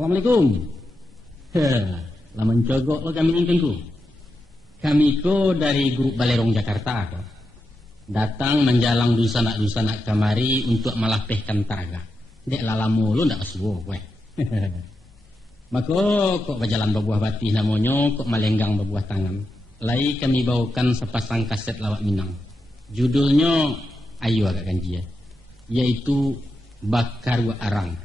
Assalamualaikum. Lama mencogok lo kami inginku. Kami ko dari grup Balerong Jakarta. Datang menjalang dusanak-dusanak kamari untuk malapehkan taraga. Dek lalamu lo ndak kesuwo gue. Maka kok berjalan berbuah batih namanya, kok malenggang berbuah tangan. Lai kami bawakan sepasang kaset lawak Minang. Judulnya ayo agak ganji ya. Yaitu Bakaru Arang.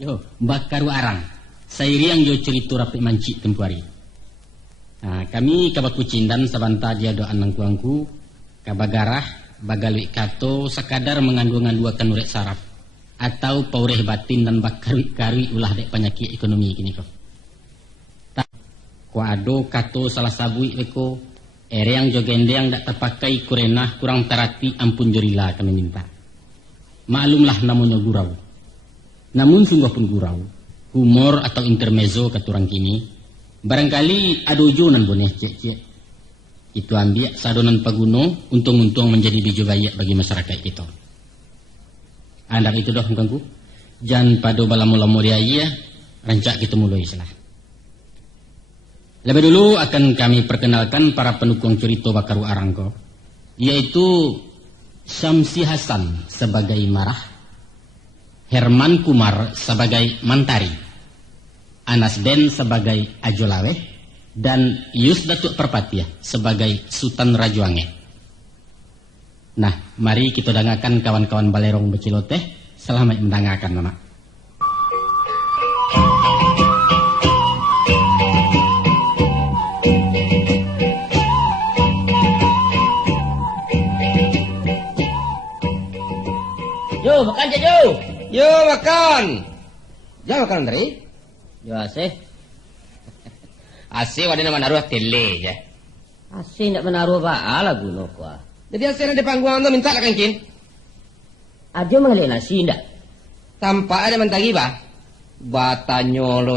Yo, Bakaru Arang. Sairiang jo cerita rapi mancik tempuari. Nah, kami kabaku cindan sabanta dia doa nangkuangku kabagarah bagalwi kato sekadar mengandung-anduakan urek saraf atau paureh batin dan bakari ulah dek penyakit ekonomi kini kau. Ko ado kato salah sabui leko yang jogendeng dak terpakai kurenah kurang terati ampun jorila kami minta. Maklumlah namanya gurau. Namun sungguh pun gurau, humor atau intermezzo katurang kini barangkali adojonan boneh cek-cek. Itu ambil sadonan paguno untung-untung menjadi biju bayak bagi masyarakat kita. Anda itu doh ganggu. Jangan pada balamu-lamu dia iya rancak kita mulai salah. Lebih dulu akan kami perkenalkan para pendukung cerita Bakaru Arangko, yaitu Syamsi Hasan sebagai Marah, Herman Kumar sebagai Mantari, Anas Den sebagai Ajolaweh, dan Yus Datuk Perpatiah sebagai Sultan Rajuange. Nah, mari kita dengarkan kawan-kawan Balerong Beciloteh. Selamat mendengarkan, Mama. Yo, makan aja, Yo. Yo, makan. Jangan makan, Andri. Yo, asih. Asih wadah nama naruh tele je. Asih nak menaruh ba'ala guna kuah. Jadi asih ada panggungan tu minta lah kankin. Aja mengalih nasi ndak? Tampak ada mentari bah. Batanyo lo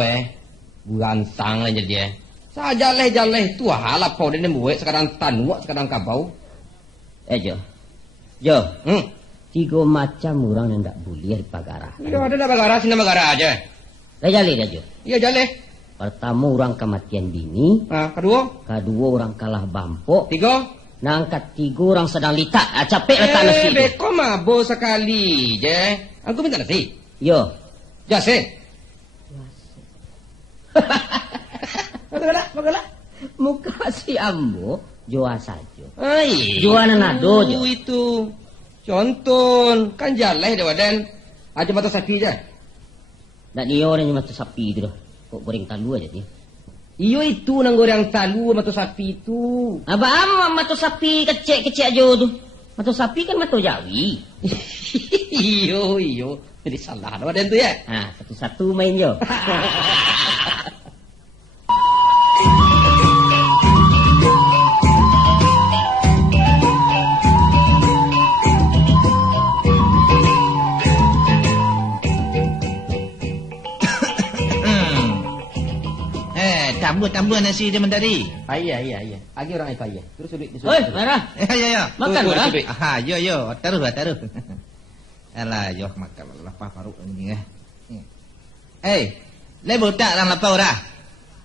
Gansang lah jadi Sajaleh-jaleh tu halap kau dia buat sekarang tanuak sekarang kabau. Jo. Jo. 3 macam orang yang tak boleh di pagarah. Ya ada pagarah, sini pagarah aja. Dah jaleh dah, Jo. Iya jaleh. Pertama orang kematian bini. Kedua orang kalah bampok. 3. Nangkat 3 orang sedang litak. Capek letak nasi tu. Beko mabuk sekali je. Aku minta nasi. Yo. Jase. Bagaimana? Muka si ambo joa saja. Ai. Jualan nado jo. Itu. Contoh kan jaleh dia wadan. Aja mata sapi je. Nak dia orang yang mata sapi itu dah. Kok goreng talu aja dia. Iyo itu nang goreng talu mata sapi itu. Apa mata sapi kecek-kecek aja tu. Mata sapi kan mata Jawi. Iyo. Jadi salah ada wadan tu ya. Satu-satu main jo. Tambah nasi dia mentari. Iya. Agi orang itu iya. Terus duduk. Oi, marah. Ya. Makan marah. Yo. Taruh. Alah, yo makan lapar paruk ini. Lebih tak dalam lapar dah.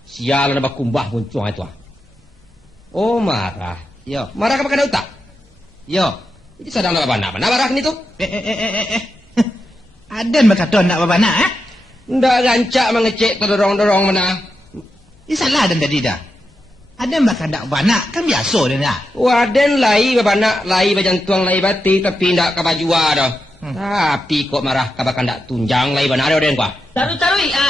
Sial ada bakumbah muncul itu. Oh, marah. Yo. Marah ke makan utak? Yo. Itu sedang nak mana marah ni tu? Ada berkata nak babana Ndak rancak mengecek terdorong-dorong mana. Salah dan tadi dah. Ada makan tak banak kan biasa dia dah. Waden lai banak, lai bajantuang, lai batik tapi ndak ka bajua dah. Tapi kok marah ka bakan ndak tunjang lai banak ada den kuah. Taruh itu.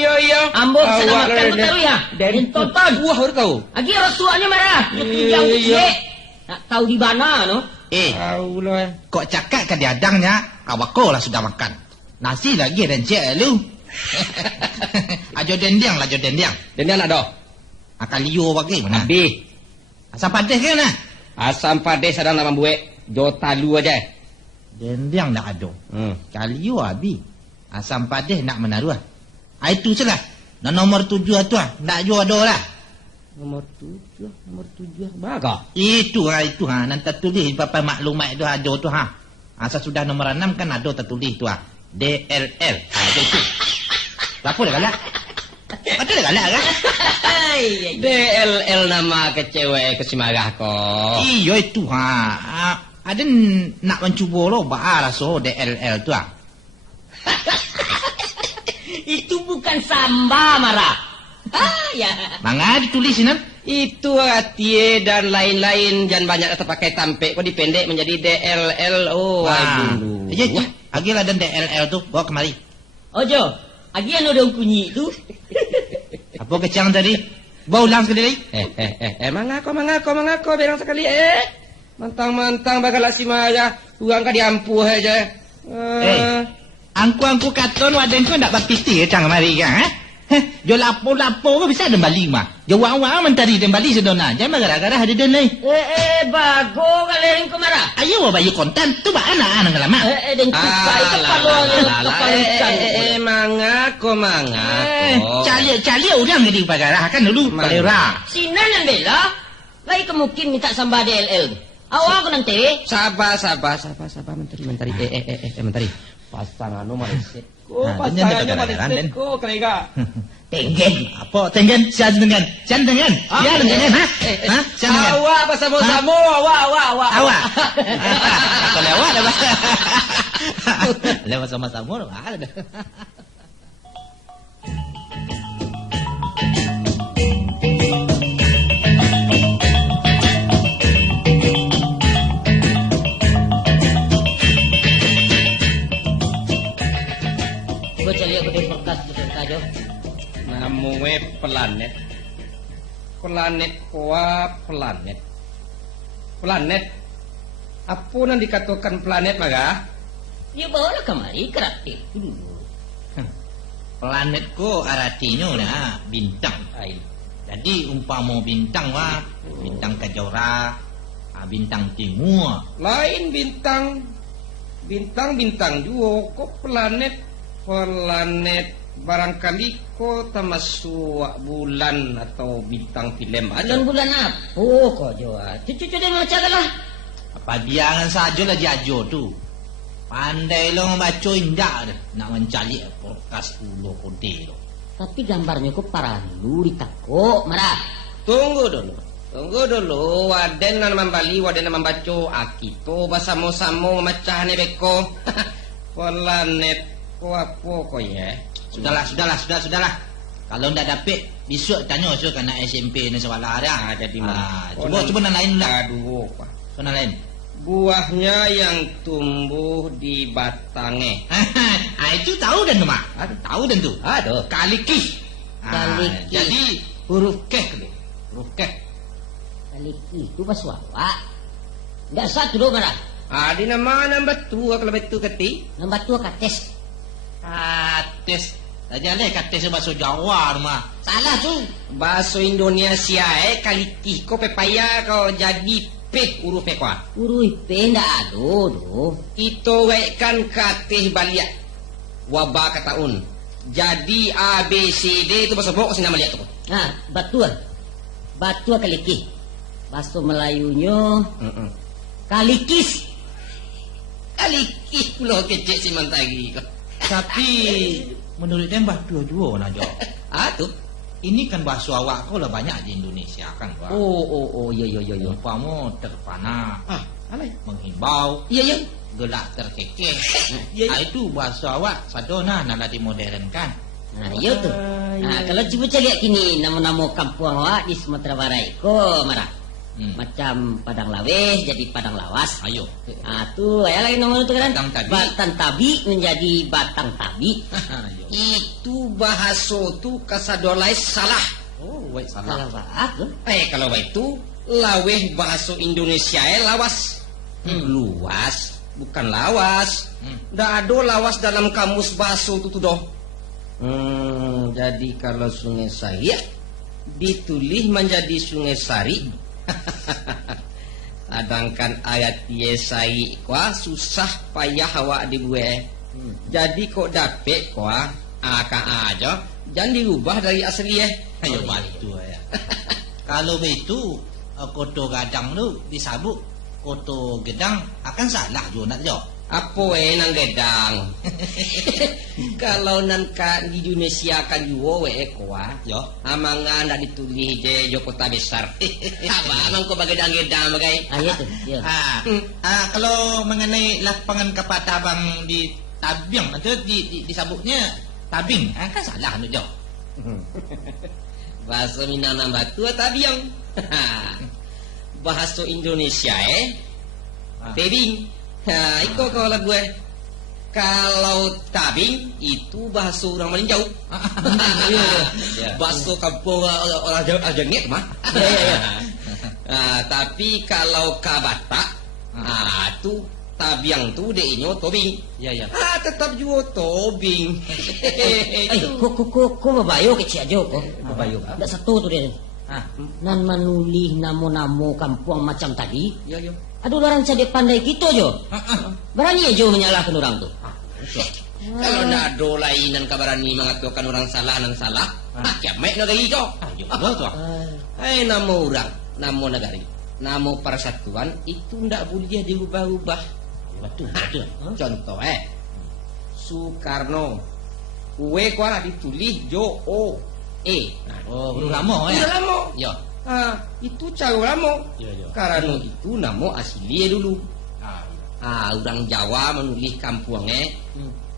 Iya. Ambo sedang makan tu taruh ya. Dari tonton. Wah, baru tahu. Lagi rasuaknya marah. Tunjang kecil. Tak tahu di mana no. Tahu lah. Kok cakap kan diadangnya awako lah sudah makan. Nasi lagi rencek lu. Ajo dendiang. Dendiang nak dah. Akal liu bagi mana? Habis. Asam padeh ke mana? Asam padeh sedang nak membuat jotalu aja. Dendiang nak ada. Kaliu habis. Asam padeh nak menaruh. Itu salah. Nomor 7 tu nak jual ada lah. Nomor 7 baga. Itu nanti tulis apa maklumat itu ada tu Asal sudah nomor 6 kan ada tertulis tu DLL. Ada tu. Apa dah galak? Ada dah galak kan? DLL nama ke cewek ke si marah kau. Iya itu ada nak mencuba lo bahar so DLL tu Itu bukan samba marah. Ya. Mangga ditulis ni. Itu Atie dan lain-lain jangan banyak terpakai tampek kau dipendek menjadi DLL. Oh, aduh. Ya, agi lah dan DLL tu bawa kemari. Ojo, agi anu daun kunyi tu. Apa kecang tadi? Bawa ulang sekali lagi. Mangako berang sekali Mantang-mantang bakal si marah. Urang ka diampuh aja. Angku katon waden kau nak bapiti kecang kemari kan? Jo lapo-lapo kau bisa dembali mah. Jo wang-wang mentari dembali sedona. Jangan gara-gara ada dan lain. Bago kalian marah. Ayo bayi konten tu ba anak-anak lama. Dan kukai kepala mangako. Cali orang jadi bagara kan dulu balera. Sinan yang bela. Lai kemungkin minta samba DLL. Awak aku nanti. Sabar menteri. Menteri. Pasang anu Malaysia. Pasangannya Malaysia ko kelega. Tenggen. Apa tenggen? Sian dengan. Sian dengan ha? Sian dengan. Awak bersama-sama. Awak. Apa lewat dah. Lewat sama-sama dah. Namanya planet. Apa yang dikatakan planet maga? Ya bawalah kemari kreatif dulu. Planet ko artinya nah bintang. Jadi umpama bintang bintang Kejora, bintang timur. Lain bintang juga kok planet barangkali kok termasuk bulan atau bintang film aja. Bulan apa kok Jawa? Cucu dia macam lah. Apa biangan saja lah jajo tu. Pandai lo membaca indah dah. Nak mencari podcast pulau kode lo. Tapi gambarnya kok paralu ditakok marah. Tunggu dulu. Waden nan membali, waden nan membaca. Akito bersama-sama memecah ni beko. Planet ko apa ko ya? Sudahlah. Kalau ndak dapat, besok tanya so kana SMP ni soalan ada. Jadi mana? Cuba nak lain lah. Aduh, Pak. Soalan lain. Buahnya yang tumbuh di batangnya. Itu tahu dan mak. Tahu dan tu. Aduh. Kaliki. Jadi huruf K. Kaliki itu pas wawak. Enggak satu dulu marah. Di nama nambah tua kalau betul keti. Nambah tua kates. Kates. Saja leh kates bahasa Jawa mah. Salah tu. Bahasa Indonesia kaliki ko pepaya kau jadi P huruf P kuah. Huruf P ndak ada tu. Itu kan katih baliak. Wabah kataun. Jadi A B C D itu bahasa bok sini nama lihat tu. Batua kaliki. Bahasa Melayunya kalikis. Kalikis pulau kecek si mantagi kau. Tapi menurut dia batu juga nak jawab. Tu. Ini kan bahasa awak kau lah banyak di Indonesia kan, Pak. Oh, iya. Umpama terpana, alai menghimbau, Iya. gelak terkekeh. Itu bahasa awak sadona nak dimodernkan. Iya tu. Kalau cuba cari kini nama-nama kampung awak di Sumatera Barat ko marah. Macam Padang Laweh jadi Padang Lawas. Ayo. Tu ayah lagi nama tu kan. Batang Tabi menjadi Batang Tabi. Itu bahasa tu kasadolai salah. Oh, wait salah. Kalau itu Laweh bahasa Indonesia lawas. Luas bukan lawas. Ndak ada lawas dalam kamus bahasa tu doh. Jadi kalau Sungai Sari ditulis menjadi Sungai Sari. Sedangkan ayat Yesai kuah susah payah awak dibuat. Jadi kok dapet kuah aja jangan dirubah dari asli Ayo batu ya. Kalau begitu koto gadang tu disabuk koto gedang akan salah juga nak jawab. Apa nang gedang? Kalau nan ka di Indonesia kan juo koa. Yo. Amangan ndak ditulih je jo kota besar. Apa amang ko bagedang-gedang bagai. Ah, iya tuh. Iya. Kalau mengenai lapangan kapatabang di Tabing itu disebutnya tabing. Kan salah anu Jo. Bahasa Minang batu tabiang. Bahasa Indonesia tabing. Iko kalau gue. Kalau tabing itu bahasa orang meninjau. Bahasa kampung orang jengek mah. Tapi kalau kabata, itu tabiang tu deinyo tobing. Ya. Tetap juga tobing. Kok mabayo kecil aja kok. Mabayo. Ada satu tuh dia. Nan manulih namo-namo kampung macam tadi. Ya. Aduh orang cade pandai gitu jo. Berani aja menyalahkan orang tuh. Kalau ndak ada lainan kabarani mengatakan orang salah nan salah, kiamat negari jo. Nama orang, nama negari, nama persatuan itu ndak boleh diubah-ubah. Betul. Contoh Soekarno, kue kuah ditulis Jo O E. Huruf lama Udah lama. Ya. Itu cara lama. Ya. Karena itu nama asli dulu. Orang Jawa menulis kampungnya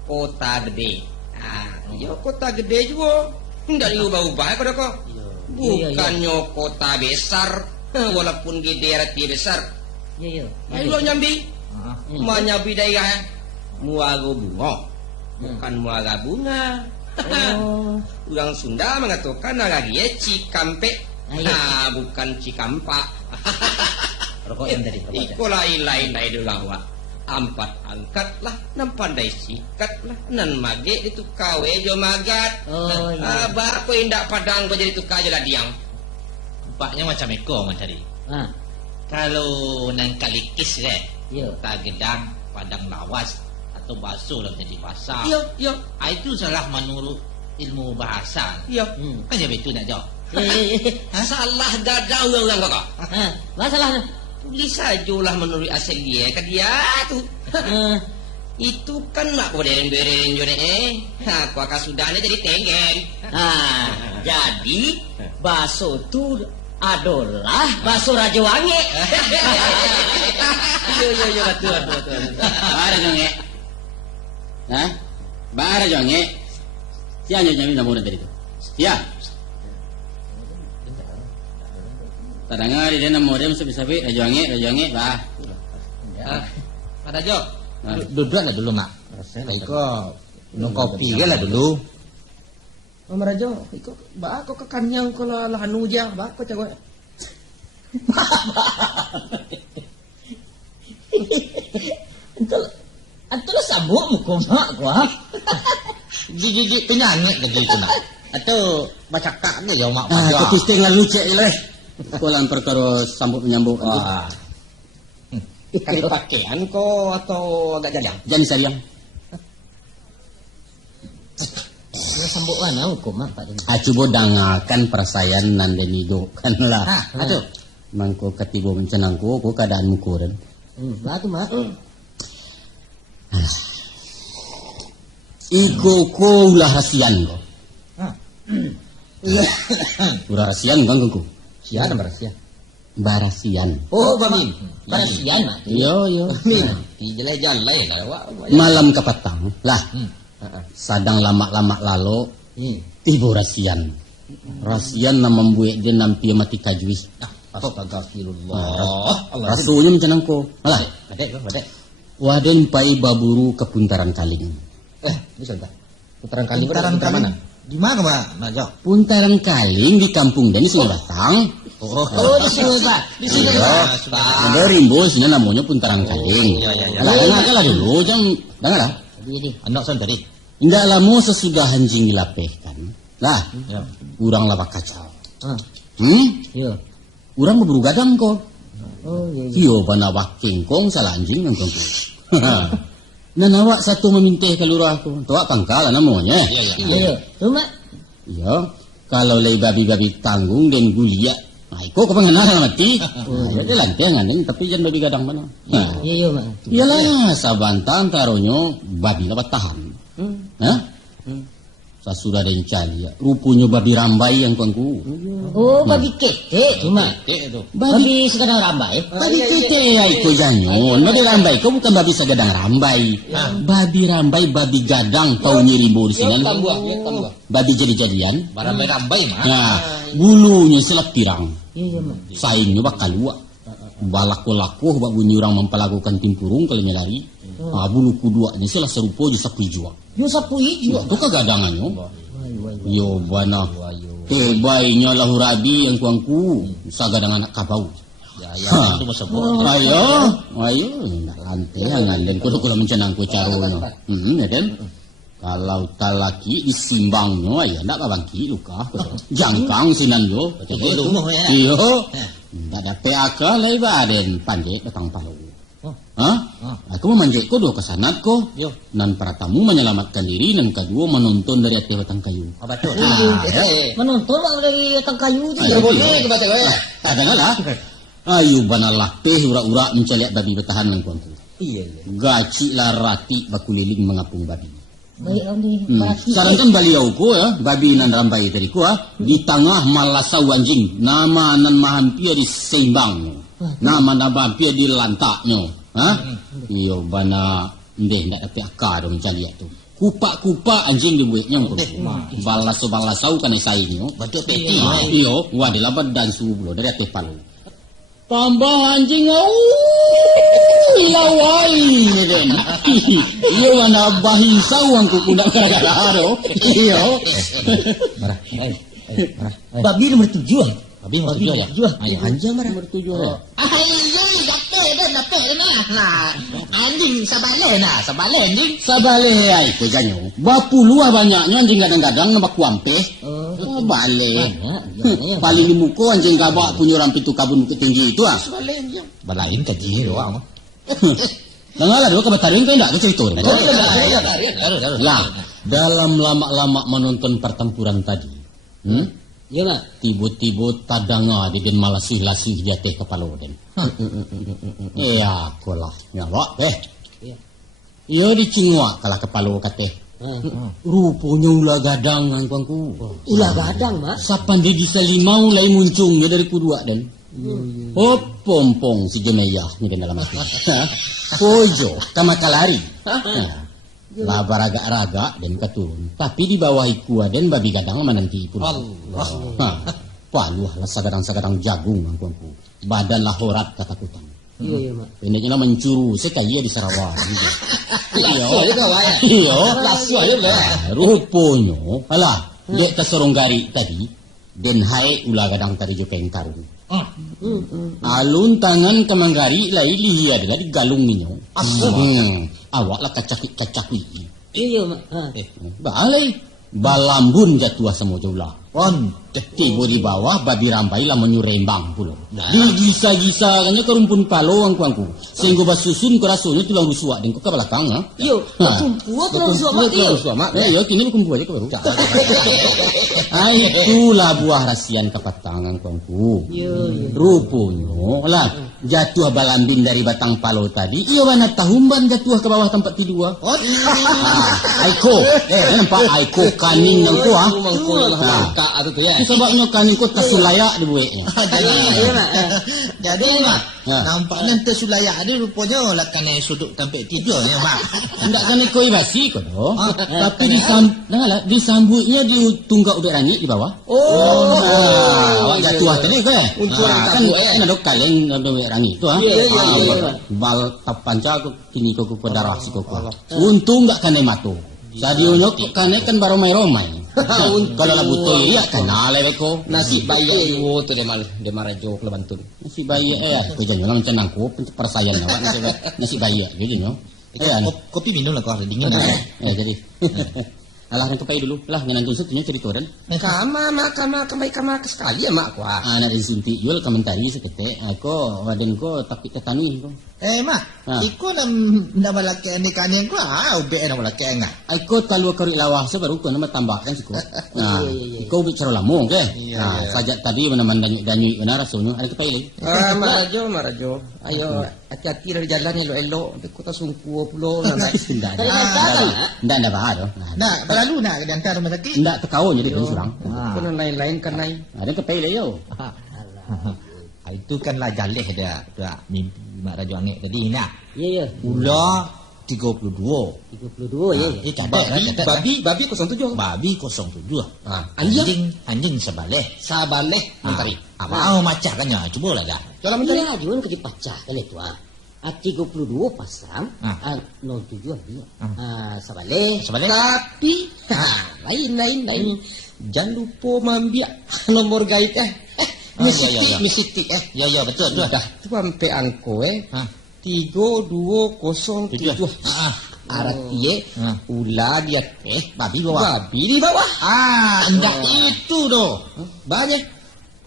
Kota Gede. Ya kota gede juga. Enggak diubah-ubah kok kok. Bukannya kota besar, walaupun gede arti besar. Iya. Ayo nyambi. Nyambi daya muago bunga. Bukan muaga bunga. Orang Sunda mengatakan lagi Cikampe. Bukan Cikampa. Rokok yang tadi. Iko lain-lain dari dulu. Ampat angkatlah, nan pandai sikatlah, nan mage itu kawe jo magat. Abah ko indak padang ko jadi tukar aja lah diam. Nampaknya macam eko mencari. Kalau nang kalikis Gedang, padang lawas atau baso dalam jadi bahasa. Iya. Itu salah menurut ilmu bahasa. Iya. Kan ya betul nak jawab. Salah gadah orang kok. Masalahnya Tulis sajalah menurut asal dia kan dia tuh. Itu kan mak beren-beren jone aku akan sudahnya jadi tenggen. Jadi baso itu adalah baso Raja Wangi. Iya betul. Bara jonge. Bara jonge. Siapa yang nama orang tadi itu? Ya. Tadanga di dalam modem sabi-sabi rajonge bah. Ada Jo. Duduk lah dulu mak. Iko minum kopi lah dulu. Om Rajo, iko ba ako kakanyang ko la hanu ja, ba ko cago. Antul sabuk muka mak gua. Gigi penyanyi gitu nak. Atau baca kak ni yo mak. Kepisting lalu cek ileh. Kulan perkara sambut menyambut. Kali pakaian ko atau agak jajang? Jangan sayang. Sambut mana hukum mak Pak? Coba dangakan perasaan nan den kan lah. Aduh. Mangko ketibo mencenangku ko keadaan mukuran. Batu mak. Iko ko ulah rasian ko. Ulah rasian ganggu ko. Siapa berasian? Barasian. Oh, Bami. Barasian mak. Yo. Jalan-jalan lah. Malam kapatang lah. Sadang lama-lama lalu tibo rasian. Rasian na membuat dia nampi mati kajui. Astagfirullah. Rasulnya mencenangku. Alah. Badek. Waden pai baburu ke Puntaran Kaling. Bisa tak? Puntaran Kaling mana? Di mana Pak? Najo. Puntaran Kaling di kampung Dani Sungai Batang. Di sini Pak. Di sini Pak. Ada rimbo sini namanya Puntaran Kaling. Dengar dulu dengar lah. Anak saya tadi. Indah lama sesudah anjing dilapehkan. Lah, urang lawak kacau. Iya. Urang berburu gadang kok. Oh iya. Iyo bana waking kong salah anjing nang kong. Nanawak satu memintih ke lurahku. Tuak pangkal namanya. Iya. Cuma Iya. Kalau lay babi-babi tanggung dan guliak Iko kepengenalan mati. Jadi lantai nganing tapi jangan babi gadang mana. Iya, Mak. Iyalah sabantang taruhnya babi dapat tahan. Hah? Sasudah dan cari ya. Rupanya babi rambai yang tuanku. Oh, babi kete cuma. Babi segadang rambai. Babi kete ya itu janyon. Babi rambai kau bukan babi segadang rambai. Babi rambai babi gadang tahu nyirimbo di sini. Babi jadi-jadian. Barambai rambai mah. Nah, bulunya selap pirang. Iya, Mak. Saingnya bakal luak. Balako-lako bak bunyi orang mempelakukan timpurung kalau nyelari. Bulu kuduanya salah serupa je sapu hijau. Yo sapu hijau. Itu kagadangannya. Yo bana. Tebainya lahu rabi yang kuangku. Sagadang anak kabau. Ya, itu masa Ayo, nak lantai ngalen kudu mencenang ku caranya. Ya kan? Kalau talaki disimbangnya ya ndak babangki luka. Jangkang sinan yo. Iyo. Ndak ada PAK lai baden pandai datang palu. Hah? Aku memanjat ko dua kesanat ko. Nan para tamu menyelamatkan diri dan kedua menonton dari atas batang kayu. Betul. Menonton dari batang kayu itu. Adalah. Ayo banalah teh ura-ura menceliak babi bertahan nang kuangku. Iya. Gaci lah rati bakuliling mengapung babi. Baik Andi. Sekarang kan baliau ko ya, babi nan rambai tadi ko di tengah malasau anjing. Nama nan mahampir di seimbang. Nama mahampir di lantaknya. Iyo bana ndeh ndak tapi akar dong cari tu. Kupak-kupak anjing dibuatnya ko. Balasau kan saingnya. Betul peti. Iyo, wadilah badan subuh dari atas palu. Tambah anjing lawai den. Iyo mana bahisau ang kukunak gara-gara. Iyo. Marah. Babi nomor 7. Babi nomor 7 ya. Ayo anjing marah nomor 7 ya. Dapet nah. Anjing sabale anjing. Sabale ai ko ganyo. Bapuluh banyaknya anjing gadang-gadang nambah kuampe. Bale. Paling muko anjing gabak punya orang pitu kabun bukit tinggi itu Balain ka dia doang. Nangala do kabatarin kau ndak cerita. Lah, dalam lama-lama menonton pertempuran tadi. Iya, Mak. Tiba-tiba tadanga di den malasih-lasih jateh kepala den. Iya, kolah nyawak teh. Iya dicingwa kalah kepala kateh. Rupanya ulah gadang nang kuangku. Ulah gadang, Mak. Sapan di desa limau lai muncungnya dari kudua dan. Oh pompong si Jemeyah ni dalam hati. Pojo kamakalari. Lah baraga-raga dan keturun. Tapi di bawah iku dan babi gadang menanti pun. Paluh lah sagadang-sagadang jagung angkuanku. Badan lah horat ketakutan. Iya, Mak. Pendeknya mencuru sekali di Sarawak. Iya. Lasu aja lah. Rupanya, alah, dek kesorong gari tadi, den hai ulah gadang tadi jokeng karung. Alun tangan kemanggari lai lihat dari galung minyo. Awak lah kacak-kacak Iya, Mak. Balai balambun jatuh semua jaulah. Tiba di bawah babi rambai lah menyurembang pulau. Digisa-gisa kanya ke rumpun palo angku. Sehingga basusun ke rasanya tulang rusuk dan ke belakang. Iya, kumpuat tulang rusuk mak. Ya, kini kumpu aja ke baru. Itulah buah rahasian kepatangan kuangku. Rupanya lah jatuh balambin dari batang palo tadi. Iya mana tahumban jatuh ke bawah tempat tidur. Aiko, nampak Aiko kaning yang ku atau tu ya. Sebabnya kaning ku tersulaya dibuatnya. Jadi mak, nampaknya tersulaya ada rupanya lah kena sudut tempat tidur ya mak. Tidak kena koi basi kau doh. Tapi disambutnya di tunggak udah rangi di bawah. Awak jatuh tadi ke? Kan ada kaleng ada rangi tu bal tapanca ku kini ku darah si ku. Untung tak kena matu. Sadionya kane kan baru mai-romai. Kalau lah butuh iya kenal leko. Nasi bayi tu dia marajo kelebantun. Nasi bayi tu jangan orang cenangku persayan awak nasi bayi gitu no. Kopi minum lah kau ada dingin. Jadi. Alah yang kepai dulu lah nganantun setunya cerita dan. Kama sekali ya mak ku. Anak disuntik jual komentari sekete. Aku waden ko tapi ketanui ko. Mak, iko na malaki ni kanin ko, ube na malaki nga. Iko talu kari lawah sa baru ko na matambahkan siko. Iko bicara lamo ke. Sajak tadi mana danyu na rasono ada kepilih. Marajo. Ayo hati-hati dari jalan elo-elo. Kota sungkuo pulo na Ndak bahar. Nah, berlalu nak diantar rumah sakit. Ndak tekau jadi kan surang. Kono lain-lain kan nai. Ada kepilih yo. Itu kanlah jaleh dia mimpi Mak Raja Angek tadi nak. Ya. Ula 32. 32 ya. Babi 07. Babi 07. Anjing sabaleh mentari. Apa macam kan ya? Cubalah dah. Jalan mentari ajuan ke dipacah kali tu 32 pasang 07 dia. Sabaleh. Tapi lain. Jangan lupa mambiak nomor gaib Misitik Ya betul. Dah tu sampai angko 3207. Artinya ulah dia babi di bawah. Enggak itu doh. Banyak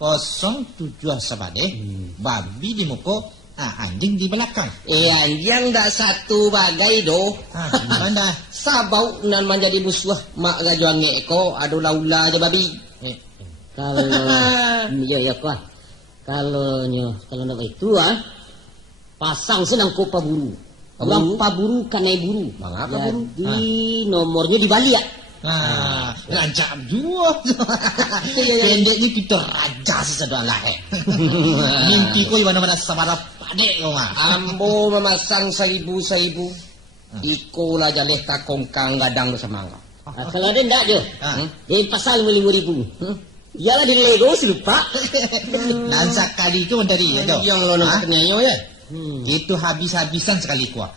07 Sabaleh, babi di muka, anjing di belakang. Anjing dah satu bagai doh. Mana? Sabau nan menjadi musuh Mak Raja Angek ko adalah ulah aja babi. Kalau ya kuah. Kalau nak itu pasang senang ko paburu. Orang paburu kan naik buru. Mengapa buru? Di nomornya dibalik. Rancak dua. Pendek ni kita raja sesedalah. Mimpi ko mana-mana sabara padek ko mah. Ambo memasang 1000. Iko lah jaleh kakongkang gadang semangka. Kalau ada ndak je. Dia pasang 5,000. Iyalah di Lego si lupa. Nansa kali itu tadi ya. Yang lo nak kenyayo ya. Itu habis-habisan sekali kuah.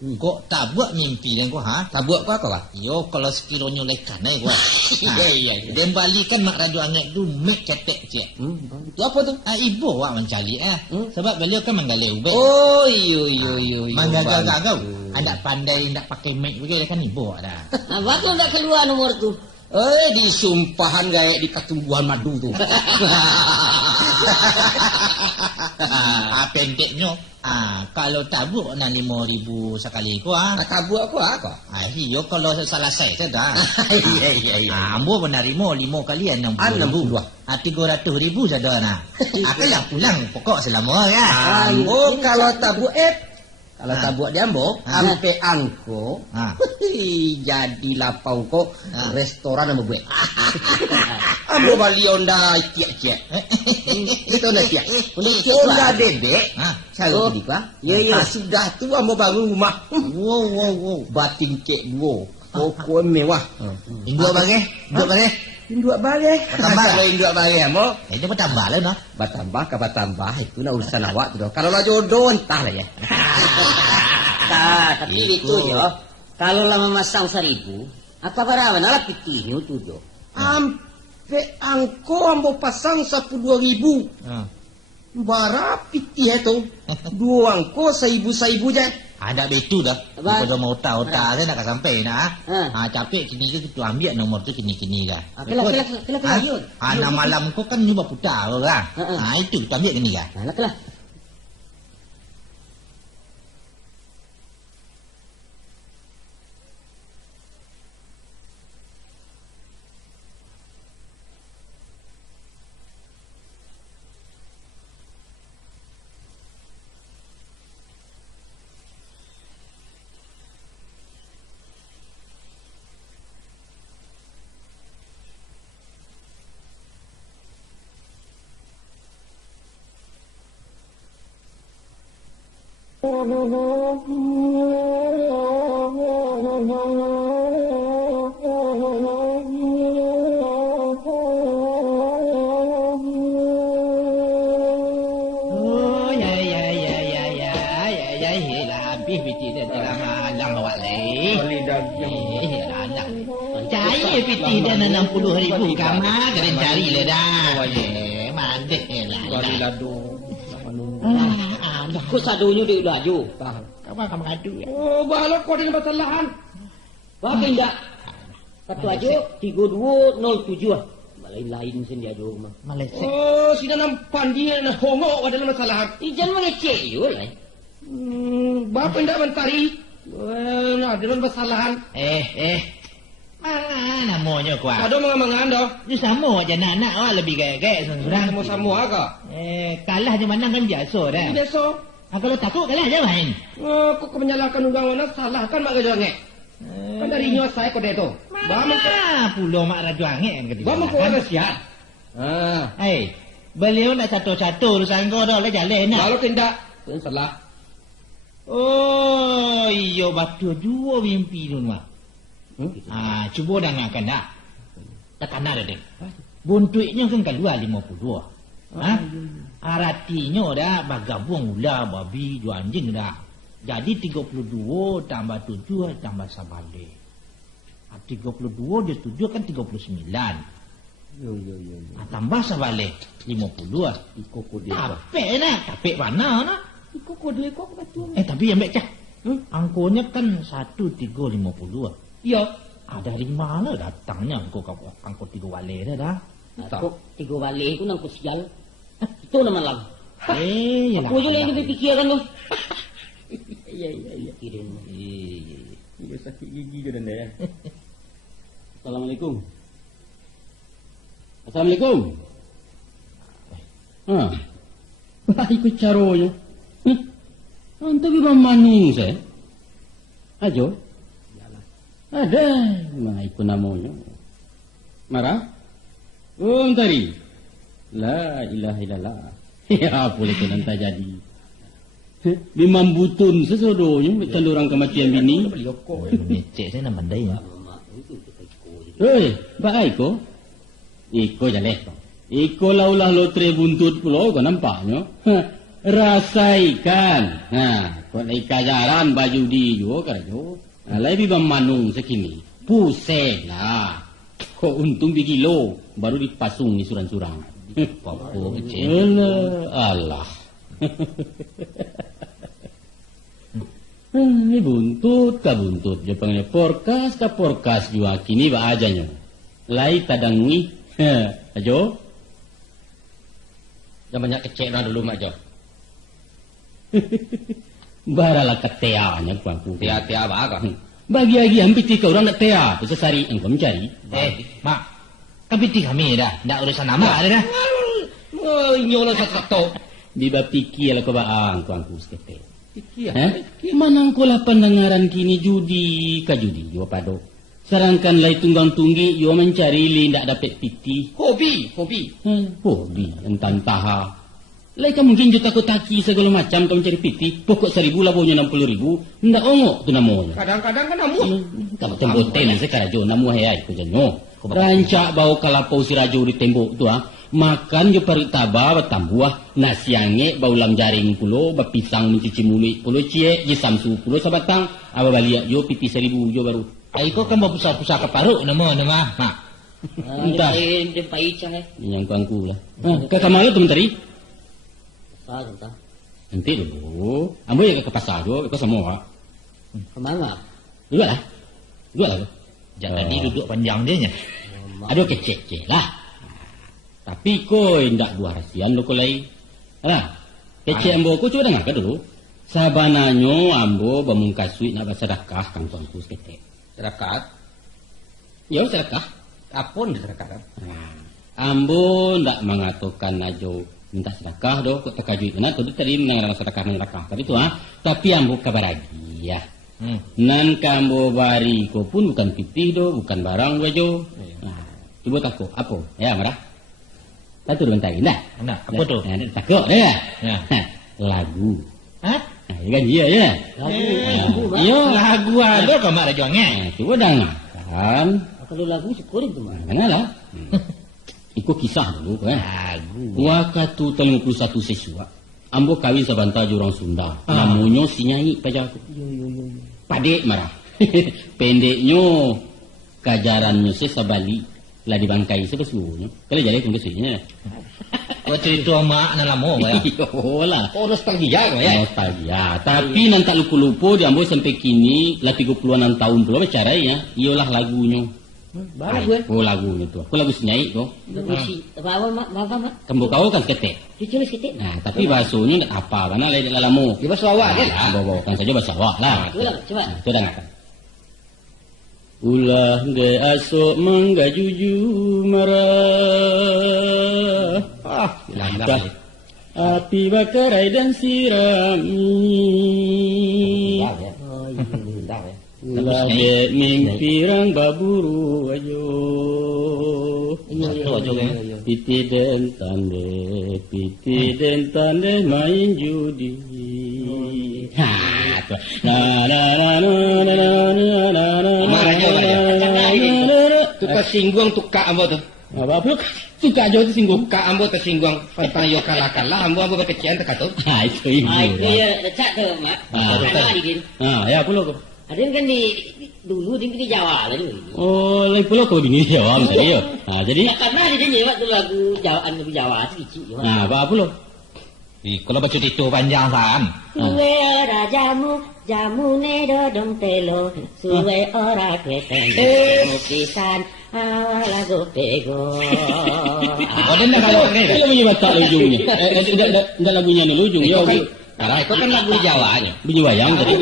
Kok tak buat mimpi dan kuah Tak buat apa? Yo kalau sekiranya lekan kuah. Iya. Dan balikan Mak Raja Angek tu mek ketek cek. Itu apa tu? Ibu awak mencari sebab beliau kan menggalai ubek. Oh iyo. Menggagal-gagal. Anda pandai ndak pakai mek begitu kan ibu ada. Apa tu ndak keluar nomor tu? Disumpahan gaya di ketumbuhan madu tu. Pendeknya kalau tabuk na 5,000 sekali ko tabuk aku iyo kalau salah saya dah. Iya. Ambo menerima 5 kali 60,000. 300,000 saja nah. Apalah pulang pokok selama ya. Ambo kalau tabuk kalau tak buat dia ambo, sampai angko, jadi lapau ko restoran ambo buat. Ambo bali onda tiak. Itu onda tiak. Onda bebek. Saya tadi pak. Ya. Sudah tu ambo bangun rumah. Wow. Batin kek dua. Pokok mewah. Dua bagai. Induk balik. Induk balik ambo. Itu bertambah lah noh. Bertambah itu lah urusan awak tu. Kalau lah jodoh entahlah ya. Tapi itu yo. Kalau lama masang 1,000, apa barawan ala pitihnya tu jo. Ampe angko ambo pasang 12,000. Bara pitih itu. 2 angko 1,000 je. Ada betul dah. Kalau mau tahu saya nak sampai nak. Capek kini kita ambil nomor tu kini dah. Kelah. Nama malam kau kan nyoba putar kan. Itu kita ambil kini kan. Kelah. Cari piti dia 60,000 kamar keren cari le dah. Mandeh lah. Bali lado. Aku sadunya dia udah aju. Kamu ngadu ya. Oh, balok kau dengan kesalahan. Bapak indah. Satu aja 3207. Lain sendiri aja rumah. Malaysia. Oh, sudah nampak dia nak hongok adalah masalah. Jangan mengecek you lah. Bapak tidak mentari. Nah, dia bersalahan. Mana namanya kuah? Ada mangan-mangan dah. Dia sama aja nak lebih gaya-gaya seorang. Sama-sama agak. Kalah je menang kan biasa dah. Biasa. Kalau takut kalah je main. Kok menyalahkan undang mana salah kan mak raja angek. Kan dari nyawa saya kode tu. Mana pulau mak raja angek yang kedua. Bapak kau ada siap. Beliau nak satu-satu urusan kau dah lah jalan nak. Kalau tidak, pun salah. Oh, iyo betul juga mimpi tu mak. Cuba dah nak kena. Tak kena dah dek. Buntuitnya kan keluar 52. Artinya dah bergabung ular, babi, dua anjing dah. Jadi 32 tambah 7 tambah sabale. 32 dia 7 kan 39. Yo. Tambah sabale 50. Iko kode. Capek nak, capek mana nak? Iko kode kok betul. Tapi ambek cak. Angkonya kan 1350. Ya. Dari mana datangnya angko 3 wale dah? Kok 3 wale itu nang sial. Itu nama lang. Yalah. Aku je lagi berfikirkan tu. Iya. Kirim. Iya sakit gigi je dah ya. Assalamualaikum. Assalamualaikum. Ikut caranya. Untuk ibu maning saya. Ajo. Ada. Nah, ikut namanya. Marah? Tari. La ilaha illallah. Ya, boleh tu nanti jadi. Bimam butun sesodonya bercandu orang kematian bini. Cik saya nak mandai ya. Baik ko. Iko jaleh. Iko laulah lotre buntut pulau kau nampaknya. Rasaikan. Kau naik kajaran baju di jo karajo. Alai bibam manung sekini. Pusing lah. Kok untung bikilo baru dipasung ni surang-surang. Papo kecil. Allah. Ini buntut ka buntut. Dia panggil porkas ka porkas juga kini ba ajanya. Lai tadangi. Ajo. Jangan banyak kecek dah dulu mak Jo. Baralah keteanya kuangku. Tia apa kah? Bagi-bagi hampir tiga orang nak tea. Sesari engkau mencari. Mak. Kan piti kami dah. Tak urusan nama dah. Nyolo satu-satu. Biba pikir lah kau baang kuangku sekete. Fikir. Mana engkau lah pendengaran kini judi ka judi. Yo pado. Sarangkan lai tunggang tunggi. Yo mencari li tak dapat piti. Hobi. Hobi. Entah. Lai ka mungkin juta kotaki segala macam kau mencari piti. Pokok 1.000 labonya 60.000. Ndak ongok tu namanya. Kadang-kadang kan namu. Kamu temboten sekarang jo namu hayai ku janyo. Rancak bau kalapau si rajo di tembok tu makan jo parit taba batambuah nasi ange bau lam jaring pulo bapisang mencuci mulut pulo cie je samsu pulo sabatang aba baliak jo piti 1.000 jo baru. Ai kau kan pusat-pusat keparuk nama mak. Entah. Dia pai cang Yang kuangku lah. Ke kamar tu menteri? Entah. Nanti dulu. Ambo ya ke pasar jo, ke semua. Kemana? Dua lah. Jangan duduk panjang dia nya. Aduh kecek lah. Tapi koi ndak dua rahasian lo kolai. Lah. Kecek ambo ko coba dengar ke dulu. Sabananyo ambo bamungkasui nak bersedekah kang tuanku sekete. Sedekah. Yo sedekah. Apun sedekah. Ambo ndak mengatakan ajo minta sedekah do kok tekajui kena tu tadi menang sedekah. Tapi tu tapi ambo kabaragi ya. Nan kambo bari ko pun bukan putih do, bukan barang wajo. Coba takut apa? Ya marah. Satu bentar ini dah. Nah, apa tu? Takut ya. Lagu. Hah? Kan ya. Lagu ada kamar raja ngeh. Coba dengar. Kan. Kalau lagu sekolah tu mah. Dengarlah. Ikut kisah dulu kan. Lagu. Waktu 31 siswa. Ambo kawin sabanta orang Sunda. Namanya si Nyai pajaku. Padek marah. Pendeknya kajarannya sabali lah dibangkai sebesunya. Kalau jadi tunggu sini. Kau cerita mak nak lama ya. Yolah. Nostalgia ya. Nostalgia. Tapi nanti lupa-lupa di ambo sampai kini lah 30-an tahun pula bicara ya. Iyalah lagunya. Baru gue. Oh lagunya tuh. Aku lagu senyai kok. Lagu si apa mak? Kembo kau kan seketik. Cucu seketik. Nah, tapi bahasanya enggak apa karena lain lalamu. Di bahasa awak kan? Bawa-bawakan saja bahasa awak lah. Coba. Coba dengarkan. Ulah ge asok menggajuju marah. Langkah api bakarai dan sirami. Ulah ge mimpi rang baburu ayo. Piti den tande main judi. Tukar singgung tukar ambo tu. Apa tukar jauh tu singgung. Tukar ambo tersinggung. Pantang yo kalah ambo berkecian tak tu. Ha itu ibu. Itu ya lecak tu mak. Ya pulau kau. Ada kan dulu di Jawa lah dulu. Oh, lain pulau kau di Jawa tadi ya. Jadi karena dia nyewa tu lagu Jawa kecil. Apa pulau? Kalau baca itu panjang kan. Suwe ora jamu ne dodong telo. Suwe ora keteng. Pisan lagu pego. Oh, dan kalau ini. Dia punya baca ujungnya. Enggak lagunya nih ujung. Ya. Karena itu kan lagu Jawanya. Bunyi wayang tadi.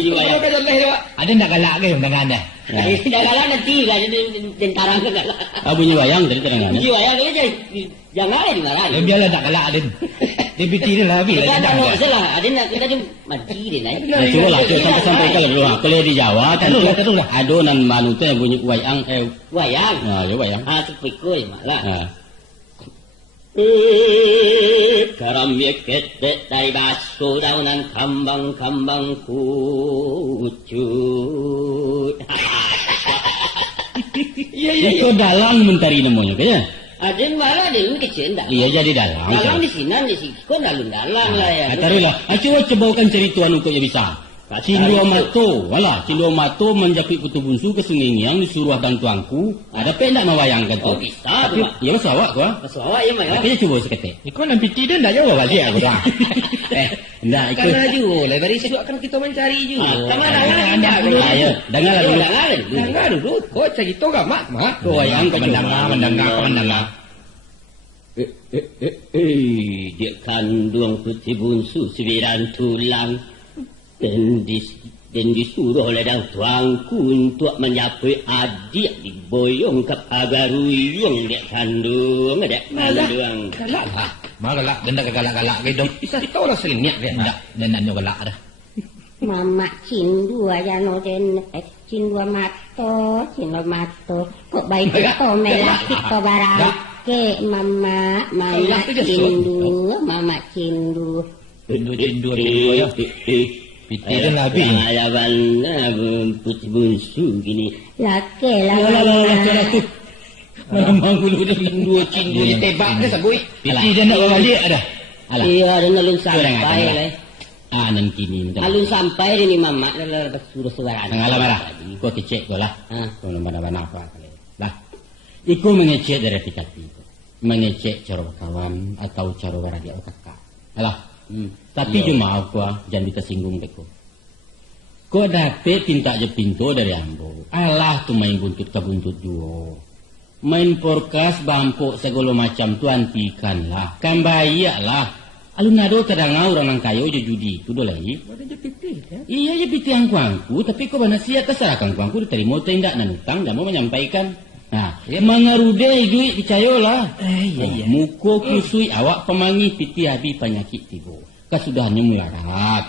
Ada ndak galak ke dengan anda? Tidak galak nanti lah tentara ke galak. Bunyi wayang tadi terang. Bunyi wayang aja jangan di marah. Dia biarlah tak galak Adin. Dia bitir lah habis lah. Tidak masalah. Ada nak kita tu mati dia naik. Coba lah sampai kalau kalau di Jawa kan adonan manute yang bunyi wayang wayang. Ya wayang. Sepikul malah. Garam yeket dari baso daunan kambang kucut. Itu dalang mentari namanya kayaknya. Ada malah dia kecil dah. Iya jadi dalang. Dalang di sini kau dalang lah ya. Atarilah. Coba cerita tuan untuk yang bisa. Cindua Mato menjapit putu bunsu ke sungai yang disuruh abang tuanku. Ada pendak mewayangkan tu. Oh bisa. Tapi ya bahasa awak kau. Bahasa awak ya mak. Kayaknya coba seketik. Kau nampi tidak ndak jawab balik aku dah. Enggak ikut. Karena juga lah dari situ akan kita mencari juga. Sama anda dulu. Ayo, dengar dulu. Dengar dulu. Kau cerita gak mak? Wayang kau mendengar. Dia kandung putih bunsu sembilan tulang. Dan disuruh oleh dan tuanku untuk menyapai adik diboyong ke pagaruyung dia kandung Malah dan dak galak-galak ke dong. Bisa tahu lah selingnya dia. Ndak dan ndak galak dah. Mama cindu aja no den cindu mato kok baik to melah to barang ke mama cindu ya. Piti dan labi. Alaban putih bunsu gini. Laki. Memang dulu dia cindu ni tebak dia sabui. Piti dan nak balik ada. Iya, ada alun sampai lah. Nan kini. Alun sampai ini mama dalam suruh suara. Tengah marah. Kau kecek kau lah. Kau mana apa lah. Iku mengecek dari pikati. Mengecek cara kawan atau cara waradia kakak. Alah. Tapi cuma aku jangan tersinggung teko. Kau dapet pinta je pintu dari ambo. Alah tu main buntut ke buntut duo. Main porkas bampuk segala macam tu antikan lah. Kan bayak lah. Alun nado kadang orang nang kayo je judi tu dolai. Iya je piti yang kuangku tapi kau bana siap terserah kuangku diterima tindak nan utang dan mau menyampaikan. Nah, mengarudai duit percayalah. Iya. Muko kusui awak pemangi piti habis penyakit tibo. Kasudahnya melarat.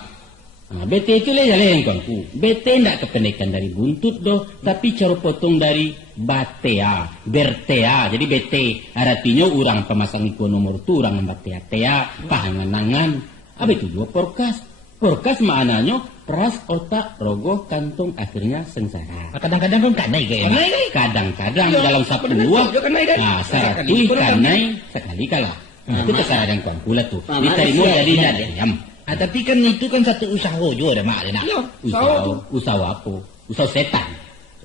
BT itu lah yang kuangku. BT tidak kependekan dari buntut doh, tapi cara potong dari batea, bertea. Jadi BT artinya orang pemasang ikon nomor tu orang batea, pahangan-nangan. Apa itu dua porkas? Porkas maknanya peras otak, rogoh, kantong, akhirnya sengsara. Kadang-kadang kan kanai gaya. Kadang-kadang dalam satu dua. Nah, sarati kanai sekali kalah. Itu kesalahan kau pula tu. Diterima jadi diam. Tapi kan itu kan satu usaha juga dah mak dia nak. Usaha apa? Usaha setan.